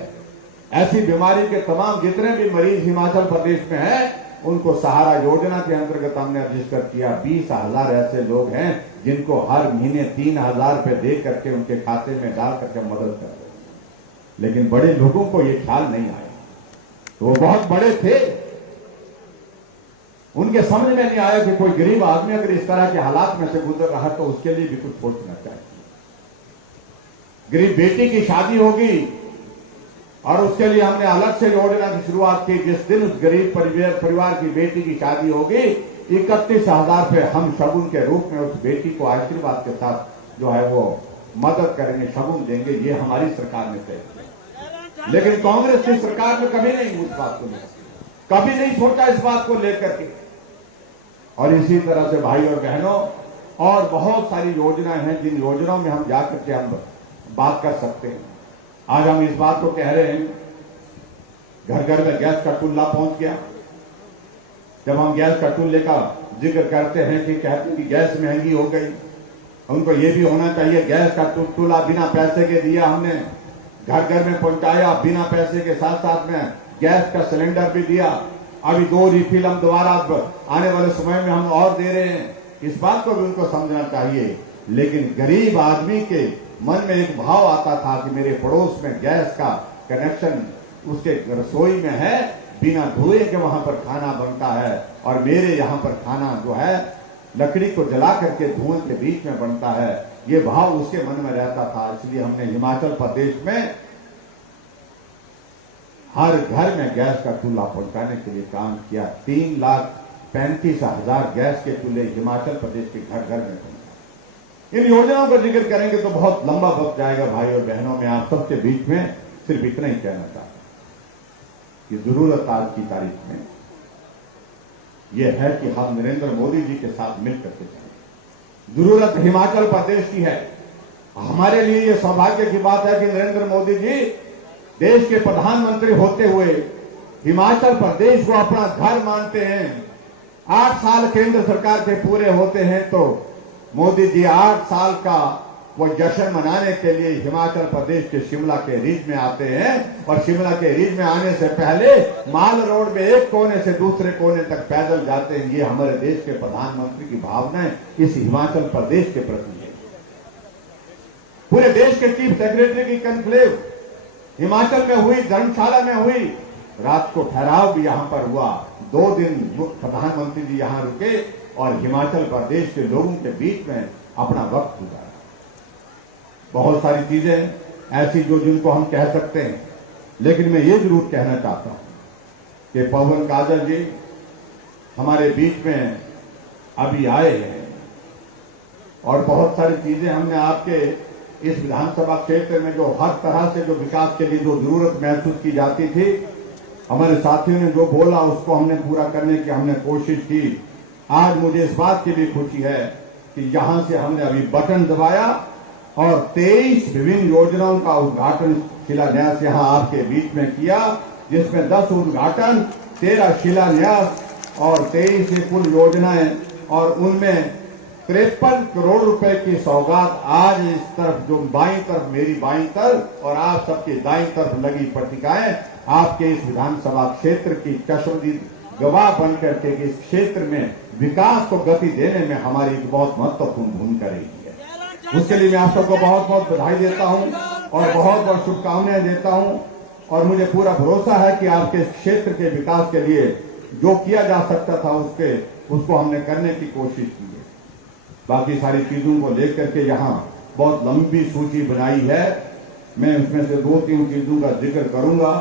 ऐसी बीमारी के तमाम जितने भी मरीज हिमाचल प्रदेश में हैं उनको सहारा योजना के अंतर्गत हमने रजिस्टर किया। 20,000 ऐसे लोग हैं जिनको हर महीने 3,000 रुपए दे करके उनके खाते में डाल करके मदद कर रहे हैं। लेकिन बड़े लोगों को ये ख्याल नहीं आया। तो वो बहुत बड़े थे, उनके समझ में नहीं आया कि कोई गरीब आदमी अगर इस तरह के हालात में से गुजर रहा तो उसके लिए भी कुछ सोचना चाहिए। गरीब बेटी की शादी होगी और उसके लिए हमने अलग से योजना की शुरुआत की। जिस दिन उस गरीब परिवार की बेटी की शादी होगी 31,000 रुपए हम शगुन के रूप में उस बेटी को आशीर्वाद के साथ जो है वो मदद करेंगे, शगुन देंगे। ये हमारी सरकार ने तय किया। लेकिन कांग्रेस की सरकार ने कभी नहीं उस बात को लेकर, कभी नहीं सोचा इस बात को लेकर के। और इसी तरह से भाई और बहनों और बहुत सारी योजनाएं हैं जिन योजनाओं में हम जाकर के हम बात कर सकते हैं। आज हम इस बात को कह रहे हैं, घर घर में गैस का चूल्हा पहुंच गया। जब हम गैस का चूल्हे का जिक्र करते हैं कि कहते हैं कि गैस महंगी हो गई, उनको ये भी होना चाहिए गैस का चूल्हा बिना पैसे के दिया, हमने घर घर में पहुंचाया बिना पैसे के, साथ साथ में गैस का सिलेंडर भी दिया। अभी 2 रिफिल हम दोबारा आने वाले समय में हम और दे रहे हैं। इस बात को भी उनको समझना चाहिए। लेकिन गरीब आदमी के मन में एक भाव आता था कि मेरे पड़ोस में गैस का कनेक्शन उसके रसोई में है, बिना धुएं के वहां पर खाना बनता है, और मेरे यहां पर खाना जो है लकड़ी को जला करके धुएं के बीच में बनता है। ये भाव उसके मन में रहता था। इसलिए हमने हिमाचल प्रदेश में हर घर में गैस का चूल्हा पहुंचाने के लिए काम किया। 3,35,000 गैस के चूल्हे हिमाचल प्रदेश के घर घर में पहुंचाए। इन योजनाओं का जिक्र करेंगे तो बहुत लंबा वक्त जाएगा भाई और बहनों। में आप सबके बीच में सिर्फ इतना ही कहना चाहता हूं कि जरूरत आज की तारीख में यह है कि हम नरेंद्र मोदी जी के साथ मिलकर के चलें। जरूरत हिमाचल प्रदेश की है। हमारे लिए यह सौभाग्य की बात है कि नरेंद्र मोदी जी देश के प्रधानमंत्री होते हुए हिमाचल प्रदेश को अपना घर मानते हैं। 8 साल केंद्र सरकार के पूरे होते हैं तो मोदी जी 8 साल का वो जश्न मनाने के लिए हिमाचल प्रदेश के शिमला के रिज में आते हैं। और शिमला के रिज में आने से पहले माल रोड में एक कोने से दूसरे कोने तक पैदल जाते हैं। ये हमारे देश के प्रधानमंत्री की भावनाएं इस हिमाचल प्रदेश के प्रति है। पूरे देश के चीफ सेक्रेटरी की कॉन्क्लेव हिमाचल में हुई, धर्मशाला में हुई, रात को ठहराव भी यहां पर हुआ। 2 दिन प्रधानमंत्री जी यहां रुके और हिमाचल प्रदेश के लोगों के बीच में अपना वक्त गुजारा। बहुत सारी चीजें ऐसी जो जिनको हम कह सकते हैं, लेकिन मैं ये जरूर कहना चाहता हूं कि पवन काजल जी हमारे बीच में अभी आए हैं और बहुत सारी चीजें हमने आपके इस विधानसभा क्षेत्र में जो हर तरह से जो विकास के लिए जो जरूरत महसूस की जाती थी, हमारे साथियों ने जो बोला उसको हमने पूरा करने की हमने कोशिश की। आज मुझे इस बात की भी खुशी है कि यहां से हमने अभी बटन दबाया और 23 विभिन्न योजनाओं का उद्घाटन शिलान्यास यहां आपके बीच में किया, जिसमें 10 उद्घाटन, 13 शिलान्यास और 23 कुल योजनाएं, और उनमें 53 करोड़ रुपए की सौगात आज इस तरफ जो बाईं तरफ, मेरी बाईं तरफ और आप सबकी दाईं तरफ लगी पट्टिकाएं आपके इस विधानसभा क्षेत्र की चश्मदीद गवाह बनकर के इस क्षेत्र में विकास को गति देने में हमारी एक बहुत महत्वपूर्ण भूमिका रही है। उसके लिए मैं आप सबको बहुत बहुत बधाई देता हूं और बहुत बहुत शुभकामनाएं देता हूं। और मुझे पूरा भरोसा है कि आपके इस क्षेत्र के विकास के लिए जो किया जा सकता था उसको हमने करने की कोशिश की है। बाकी सारी चीजों को लेकर के यहाँ बहुत लंबी सूची बनाई है। मैं उसमें से 2-3 चीजों का जिक्र करूंगा।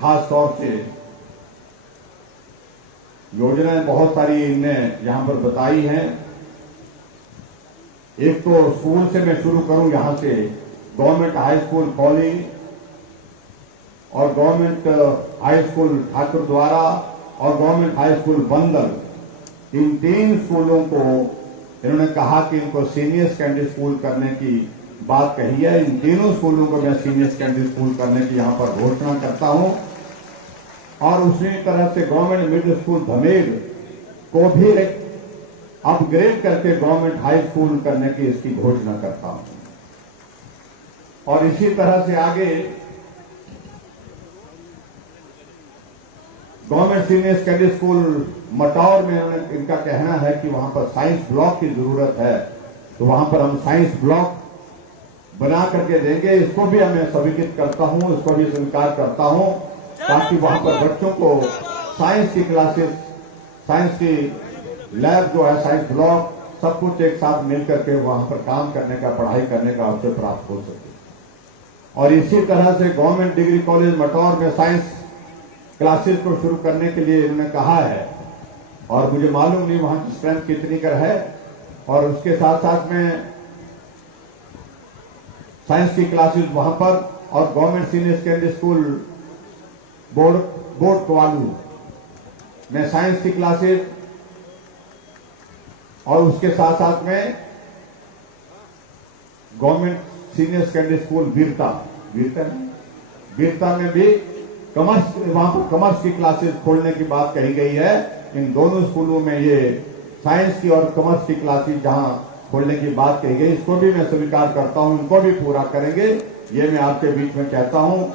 खास तौर से योजनाएं बहुत सारी इनने यहां पर बताई हैं। एक तो स्कूल से मैं शुरू करूं, यहां से गवर्नमेंट हाई स्कूल कॉलेज और गवर्नमेंट हाई स्कूल ठाकुर द्वारा और गवर्नमेंट हाई स्कूल बंदर, इन 3 स्कूलों को इन्होंने कहा कि इनको सीनियर सेकेंडरी स्कूल करने की बात कही है। इन तीनों स्कूलों को मैं सीनियर सेकेंडरी स्कूल करने की यहां पर घोषणा करता हूं और उसी तरह से गवर्नमेंट मिडिल स्कूल धमेर को भी अपग्रेड करके गवर्नमेंट हाई स्कूल करने की इसकी घोषणा करता हूं। और इसी तरह से आगे government senior secondary school Mataur में इनका कहना है कि वहां पर साइंस ब्लॉक की जरूरत है, तो वहां पर हम साइंस ब्लॉक बना करके देंगे। इसको भी मैं स्वीकृत करता हूं, इसको भी स्वीकार करता हूं, ताकि वहां पर बच्चों को साइंस की क्लासेस, साइंस की लैब जो है, साइंस ब्लॉक, सब कुछ एक साथ मिलकर के वहां पर काम करने का, पढ़ाई करने का अवसर प्राप्त हो सके। और इसी तरह से गवर्नमेंट डिग्री कॉलेज मटौर में साइंस क्लासेस को शुरू करने के लिए इन्होंने कहा है और मुझे मालूम नहीं वहां की स्ट्रेंथ कितनी कर है। और उसके साथ साथ में साइंस की क्लासेस वहां पर और government senior secondary school board Kawalu में साइंस की क्लासेस और उसके साथ साथ में गवर्नमेंट सीनियर सेकेंडरी स्कूल वीरता में भी कॉमर्स, वहां पर कॉमर्स की क्लासेस खोलने की बात कही गई है। इन दोनों स्कूलों में ये साइंस की और कॉमर्स की क्लासेस जहां खोलने की बात कही गई, इसको भी मैं स्वीकार करता हूं, इनको भी पूरा करेंगे, ये मैं आपके बीच में कहता हूं।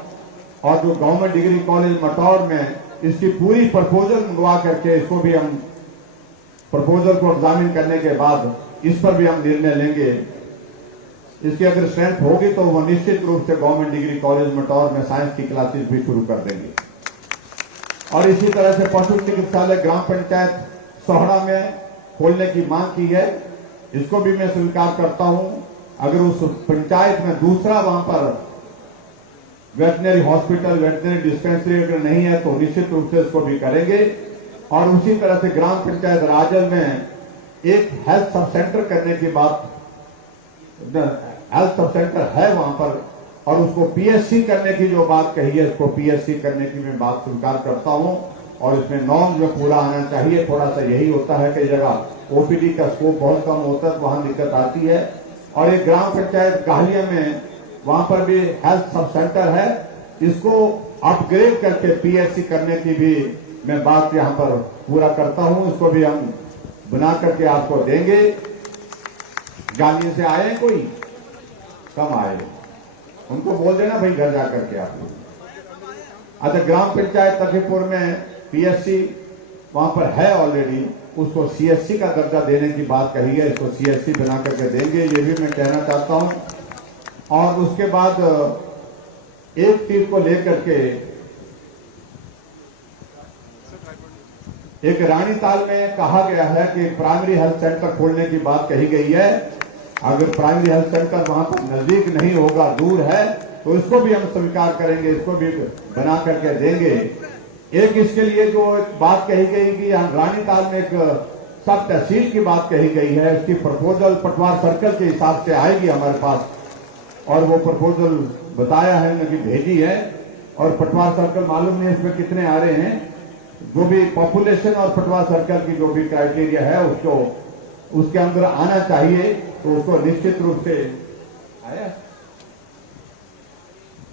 और जो गवर्नमेंट डिग्री कॉलेज मटौर में इसकी पूरी प्रपोजल मंगवा करके, इसको भी हम प्रपोजल को एग्जामिन करने के बाद इस पर भी हम निर्णय लेंगे। इसकी अगर स्ट्रेंथ होगी तो वह निश्चित रूप से गवर्नमेंट डिग्री कॉलेज मटौर में साइंस की क्लासेस भी शुरू कर देंगे। और इसी तरह से पशु चिकित्सालय ग्राम पंचायत सोहड़ा में खोलने की मांग की है, इसको भी मैं स्वीकार करता हूं। अगर उस पंचायत में दूसरा वहां पर वेटनरी हॉस्पिटल, वेटनरी डिस्पेंसरी अगर नहीं है तो निश्चित रूप से इसको भी करेंगे। और उसी तरह से ग्राम पंचायत राजल में एक हेल्थ सब सेंटर करने की बात, हेल्थ सब सेंटर है वहां पर, और उसको पीएचसी करने की जो बात कही है, उसको पीएचसी करने की मैं बात स्वीकार करता हूं। और इसमें नॉर्म जो पूरा आना चाहिए, थोड़ा सा यही होता है कई जगह ओपीडी का स्कोप बहुत कम होता है, वहां दिक्कत आती है। और एक ग्राम पंचायत गाहलिया में वहां पर भी हेल्थ सब सेंटर है, इसको अपग्रेड करके पीएचसी करने की भी मैं बात यहां पर पूरा करता हूं। इसको भी हम बना करके आपको देंगे। गांधी से आए हैं कोई? कम आए, उनको बोल देना भाई घर जाकर के आप लोग। अच्छा, ग्राम पंचायत तकीपुर में पीएचसी वहां पर है ऑलरेडी, उसको सीएचसी का दर्जा देने की बात कही है, इसको सीएचसी बना करके देंगे, ये भी मैं कहना चाहता हूं। और उसके बाद एक चीज को लेकर के एक रानीताल में कहा गया है कि प्राइमरी हेल्थ सेंटर खोलने की बात कही गई है। अगर प्राइमरी हेल्थ सेंटर वहां पर नजदीक नहीं होगा, दूर है, तो इसको भी हम स्वीकार करेंगे, इसको भी बना करके देंगे। एक इसके लिए जो बात कही गई कि रानीताल में एक सब तहसील की बात कही गई है, इसकी प्रपोजल पटवार सर्कल के हिसाब से आएगी हमारे पास, और वो प्रपोजल बताया है कि भेजी है। और पटवार सर्कल मालूम नहीं इसमें कितने आ रहे हैं, जो भी पॉपुलेशन और पटवार सर्कल की जो भी क्राइटेरिया है उसको उसके अंदर आना चाहिए, तो उसको निश्चित रूप से आया।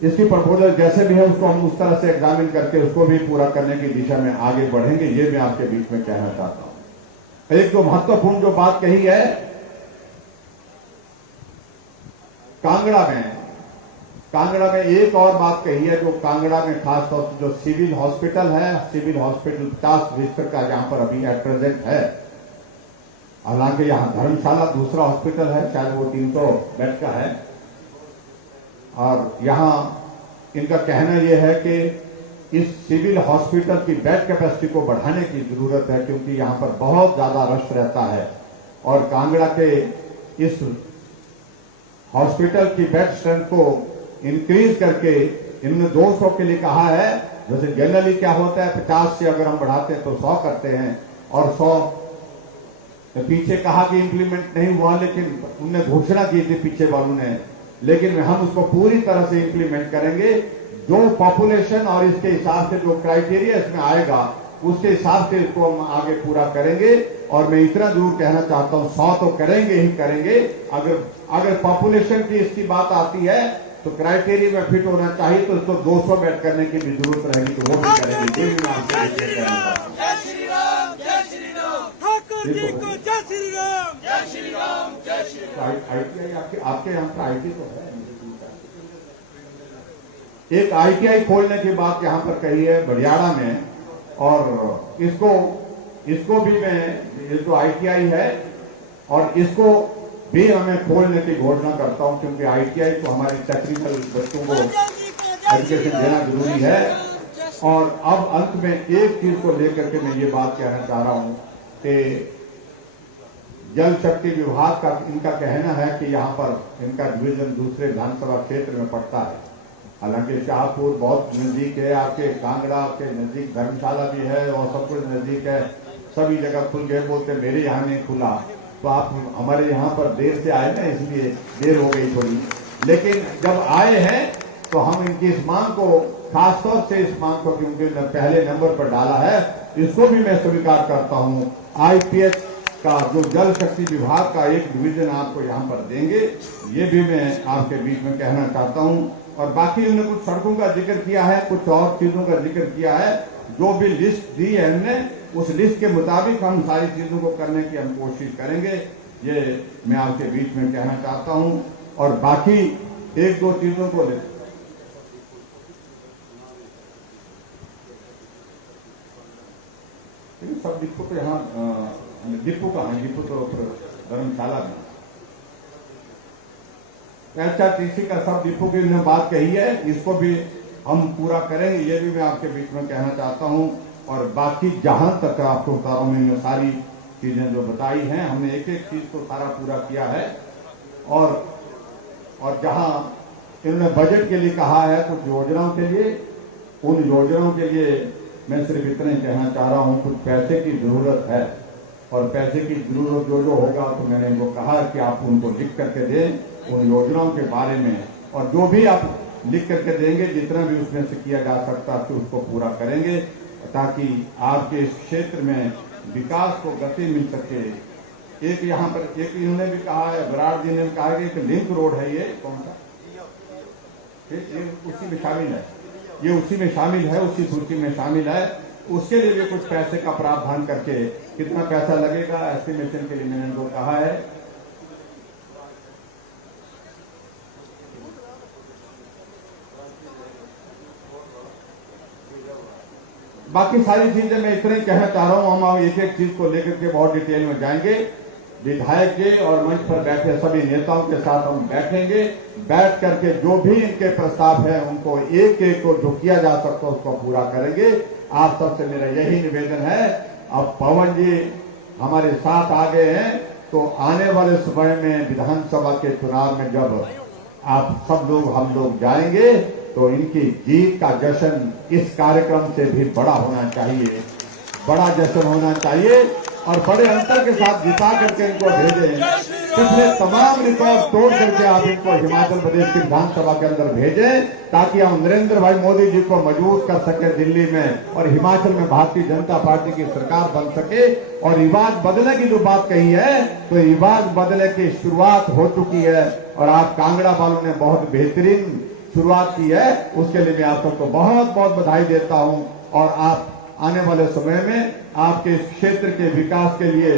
इसकी प्रपोजल जैसे भी है उसको हम उस तरह से एग्जामिन करके उसको भी पूरा करने की दिशा में आगे बढ़ेंगे, ये मैं आपके बीच में कहना चाहता हूं। एक जो महत्वपूर्ण जो बात कही है कांगड़ा में एक और बात कही है, जो कांगड़ा में खास तौर से जो सिविल हॉस्पिटल है, सिविल हॉस्पिटल 50 बिस्तर का यहां पर अभी एट प्रेजेंट है। हालांकि यहां धर्मशाला दूसरा हॉस्पिटल है, शायद वो 300 बेड का है। और यहां इनका कहना यह है कि इस सिविल हॉस्पिटल की बेड कैपेसिटी को बढ़ाने की जरूरत है, क्योंकि यहां पर बहुत ज्यादा रश रहता है। और कांगड़ा के इस हॉस्पिटल की बेड स्ट्रेंथ को इंक्रीज करके इन्होंने 200 के लिए कहा है, जैसे जनरली क्या होता है 50 से अगर हम बढ़ाते हैं तो 100 करते हैं, और 100 तो पीछे कहा कि इंप्लीमेंट नहीं हुआ, लेकिन उनने घोषणा की थी पीछे वालों ने, लेकिन हम उसको पूरी तरह से इंप्लीमेंट करेंगे। जो पॉपुलेशन और इसके हिसाब से जो क्राइटेरिया इसमें आएगा उसके हिसाब से इसको हम आगे पूरा करेंगे। और मैं इतना जरूर कहना चाहता हूं 100 तो करेंगे ही करेंगे। अगर पॉपुलेशन की इसकी बात आती है तो क्राइटेरिया में फिट होना चाहिए, तो इसको 200 बेड करने की भी जरूरत रहेगी तो वो भी करेंगे। जय श्री राम, जय श्री राम। ठाकुर जी को जय श्री राम, जय श्री राम, जय श्री राम। ITI आपके यहाँ पर आईटी तो है, एक ITI खोलने की बात यहाँ पर कही है बड़ियाड़ा में, और इसको भी मैं, ये जो ITI है और इसको भी हमें खोलने की घोषणा करता हूं, क्योंकि ITI तो हमारे टेक्निकल बच्चों को एजुकेशन देना जरूरी है। और अब अंत में एक चीज को लेकर के मैं ये बात कहना चाह रहा हूं कि जल शक्ति विभाग का इनका कहना है कि यहाँ पर इनका डिवीजन दूसरे विधानसभा क्षेत्र में पड़ता है। हालांकि शाहपुर बहुत नजदीक है, आपके कांगड़ा के नजदीक धर्मशाला भी है और सब कुछ नजदीक है, सभी जगह खुल गए। बोलते मेरे यहाँ नहीं खुला, तो आप हमारे यहाँ पर देर से आए ना, इसलिए देर हो गई थोड़ी। लेकिन जब आए हैं तो हम इनकी इस मांग को, खासतौर से इस मांग को, क्योंकि पहले नंबर पर डाला है, इसको भी मैं स्वीकार करता हूँ। IPH का जो जल शक्ति विभाग का एक डिवीजन आपको यहाँ पर देंगे, ये भी मैं आपके बीच में कहना चाहता हूँ। और बाकी उन्होंने कुछ सड़कों का जिक्र किया है, कुछ और चीजों का जिक्र किया है। जो भी लिस्ट दी है हमने, उस लिस्ट के मुताबिक हम सारी चीजों को करने की हम कोशिश करेंगे, ये मैं आपके बीच में कहना चाहता हूं। और बाकी एक दो चीजों को सब डिपो तो यहाँ डिपो का है, डिपो तो धर्मशाला में, HRTC का सब डिपो की उन्होंने बात कही है, इसको भी हम पूरा करेंगे, ये भी मैं आपके बीच में कहना चाहता हूं। और बाकी जहां तक आपको बता रहा हूं, मैंने सारी चीजें जो बताई हैं, हमने एक एक चीज को सारा पूरा किया है। और जहां इन्होंने बजट के लिए कहा है कुछ योजनाओं के लिए, उन योजनाओं के लिए मैं सिर्फ इतना ही कहना चाह रहा हूं, कुछ पैसे की जरूरत है, और पैसे की जरूरत जो होगा तो मैंने इनको कहा कि आप उनको लिख करके दें उन योजनाओं के बारे में, और जो भी आप लिख करके देंगे, जितना भी उसमें से किया जा सकता है तो उसको पूरा करेंगे, ताकि आपके इस क्षेत्र में विकास को गति मिल सके। एक यहाँ पर एक इन्होंने भी कहा है, बराड़ जी ने कहा कि एक लिंक रोड है, ये कौन सा, ये उसी में शामिल है, ये उसी में शामिल है, उसी सूची में शामिल है। उसके लिए भी कुछ पैसे का प्रावधान करके, कितना पैसा लगेगा एस्टिमेशन के लिए मैंने इनको कहा है। बाकी सारी चीजें मैं इतना ही कहना चाह रहा हूं, हम एक एक चीज को लेकर के बहुत डिटेल में जाएंगे। विधायक जी और मंच पर बैठे सभी नेताओं के साथ हम बैठेंगे, बैठ करके जो भी इनके प्रस्ताव है उनको एक एक को जो किया जा सकता है उसको पूरा करेंगे। आप सबसे मेरा यही निवेदन है। अब पवन जी हमारे साथ आ गए हैं, तो आने वाले समय में विधानसभा के चुनाव में जब आप सब लोग हम लोग जाएंगे तो इनकी जीत का जश्न इस कार्यक्रम से भी बड़ा होना चाहिए, बड़ा जश्न होना चाहिए, और बड़े अंतर के साथ जिता करके इनको भेजें। पिछले तमाम रिकॉर्ड तोड़ करके आप इनको हिमाचल प्रदेश की विधानसभा के अंदर भेजें, ताकि हम नरेंद्र भाई मोदी जी को मजबूत कर सके दिल्ली में, और हिमाचल में भारतीय जनता पार्टी की सरकार बन सके। और रिवाज बदलने की जो बात कही है, तो रिवाज बदलने की शुरुआत हो चुकी है, और आप कांगड़ा वालों ने बहुत बेहतरीन शुरुआत की है, उसके लिए मैं आप सबको बहुत बहुत बधाई देता हूं। और आप आने वाले समय में आपके क्षेत्र के विकास के लिए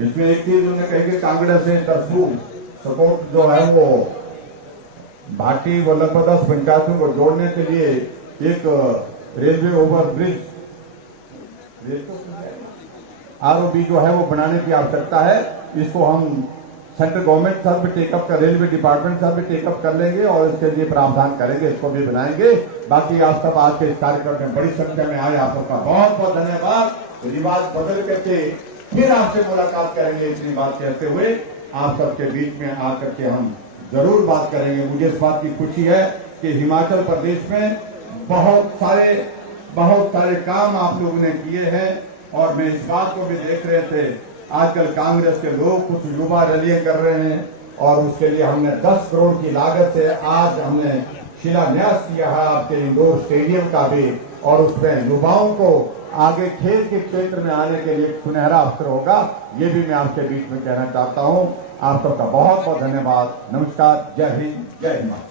इसमें एक चीज उन्होंने कही कि कांगड़ा से तरसू सपोर्ट जो है वो भाटी व लगभग 10 पंचायतों को जोड़ने के लिए एक रेलवे ओवर ब्रिज ROB जो है वो बनाने की आवश्यकता है। इसको हम सेंट्रल गवर्नमेंट साथ भी टेकअप कर, रेलवे डिपार्टमेंट साथ भी टेकअप कर लेंगे और इसके लिए प्रावधान करेंगे, इसको भी बनाएंगे। बाकी आप सब आज के इस कार्यक्रम में बड़ी संख्या में आए, आप सबका बहुत बहुत धन्यवाद। रिवाज बदल करके फिर आपसे मुलाकात करेंगे, इतनी बात कहते हुए आप सबके बीच में आकर के हम जरूर बात करेंगे। मुझे इस बात की खुशी है कि हिमाचल प्रदेश में बहुत सारे काम आप लोगों ने किए हैं और मैं इस बात को भी देख रहे थे, आजकल कांग्रेस के लोग कुछ युवा रैलियां कर रहे हैं और उसके लिए हमने 10 करोड़ की लागत से आज हमने शिलान्यास किया है आपके इंडोर स्टेडियम का भी, और उसमें युवाओं को आगे खेल के क्षेत्र में आने के लिए सुनहरा अवसर होगा। ये भी मैं आपके बीच में कहना चाहता हूं। आप सबका बहुत बहुत धन्यवाद। नमस्कार। जय हिंद, जय हिमाचल।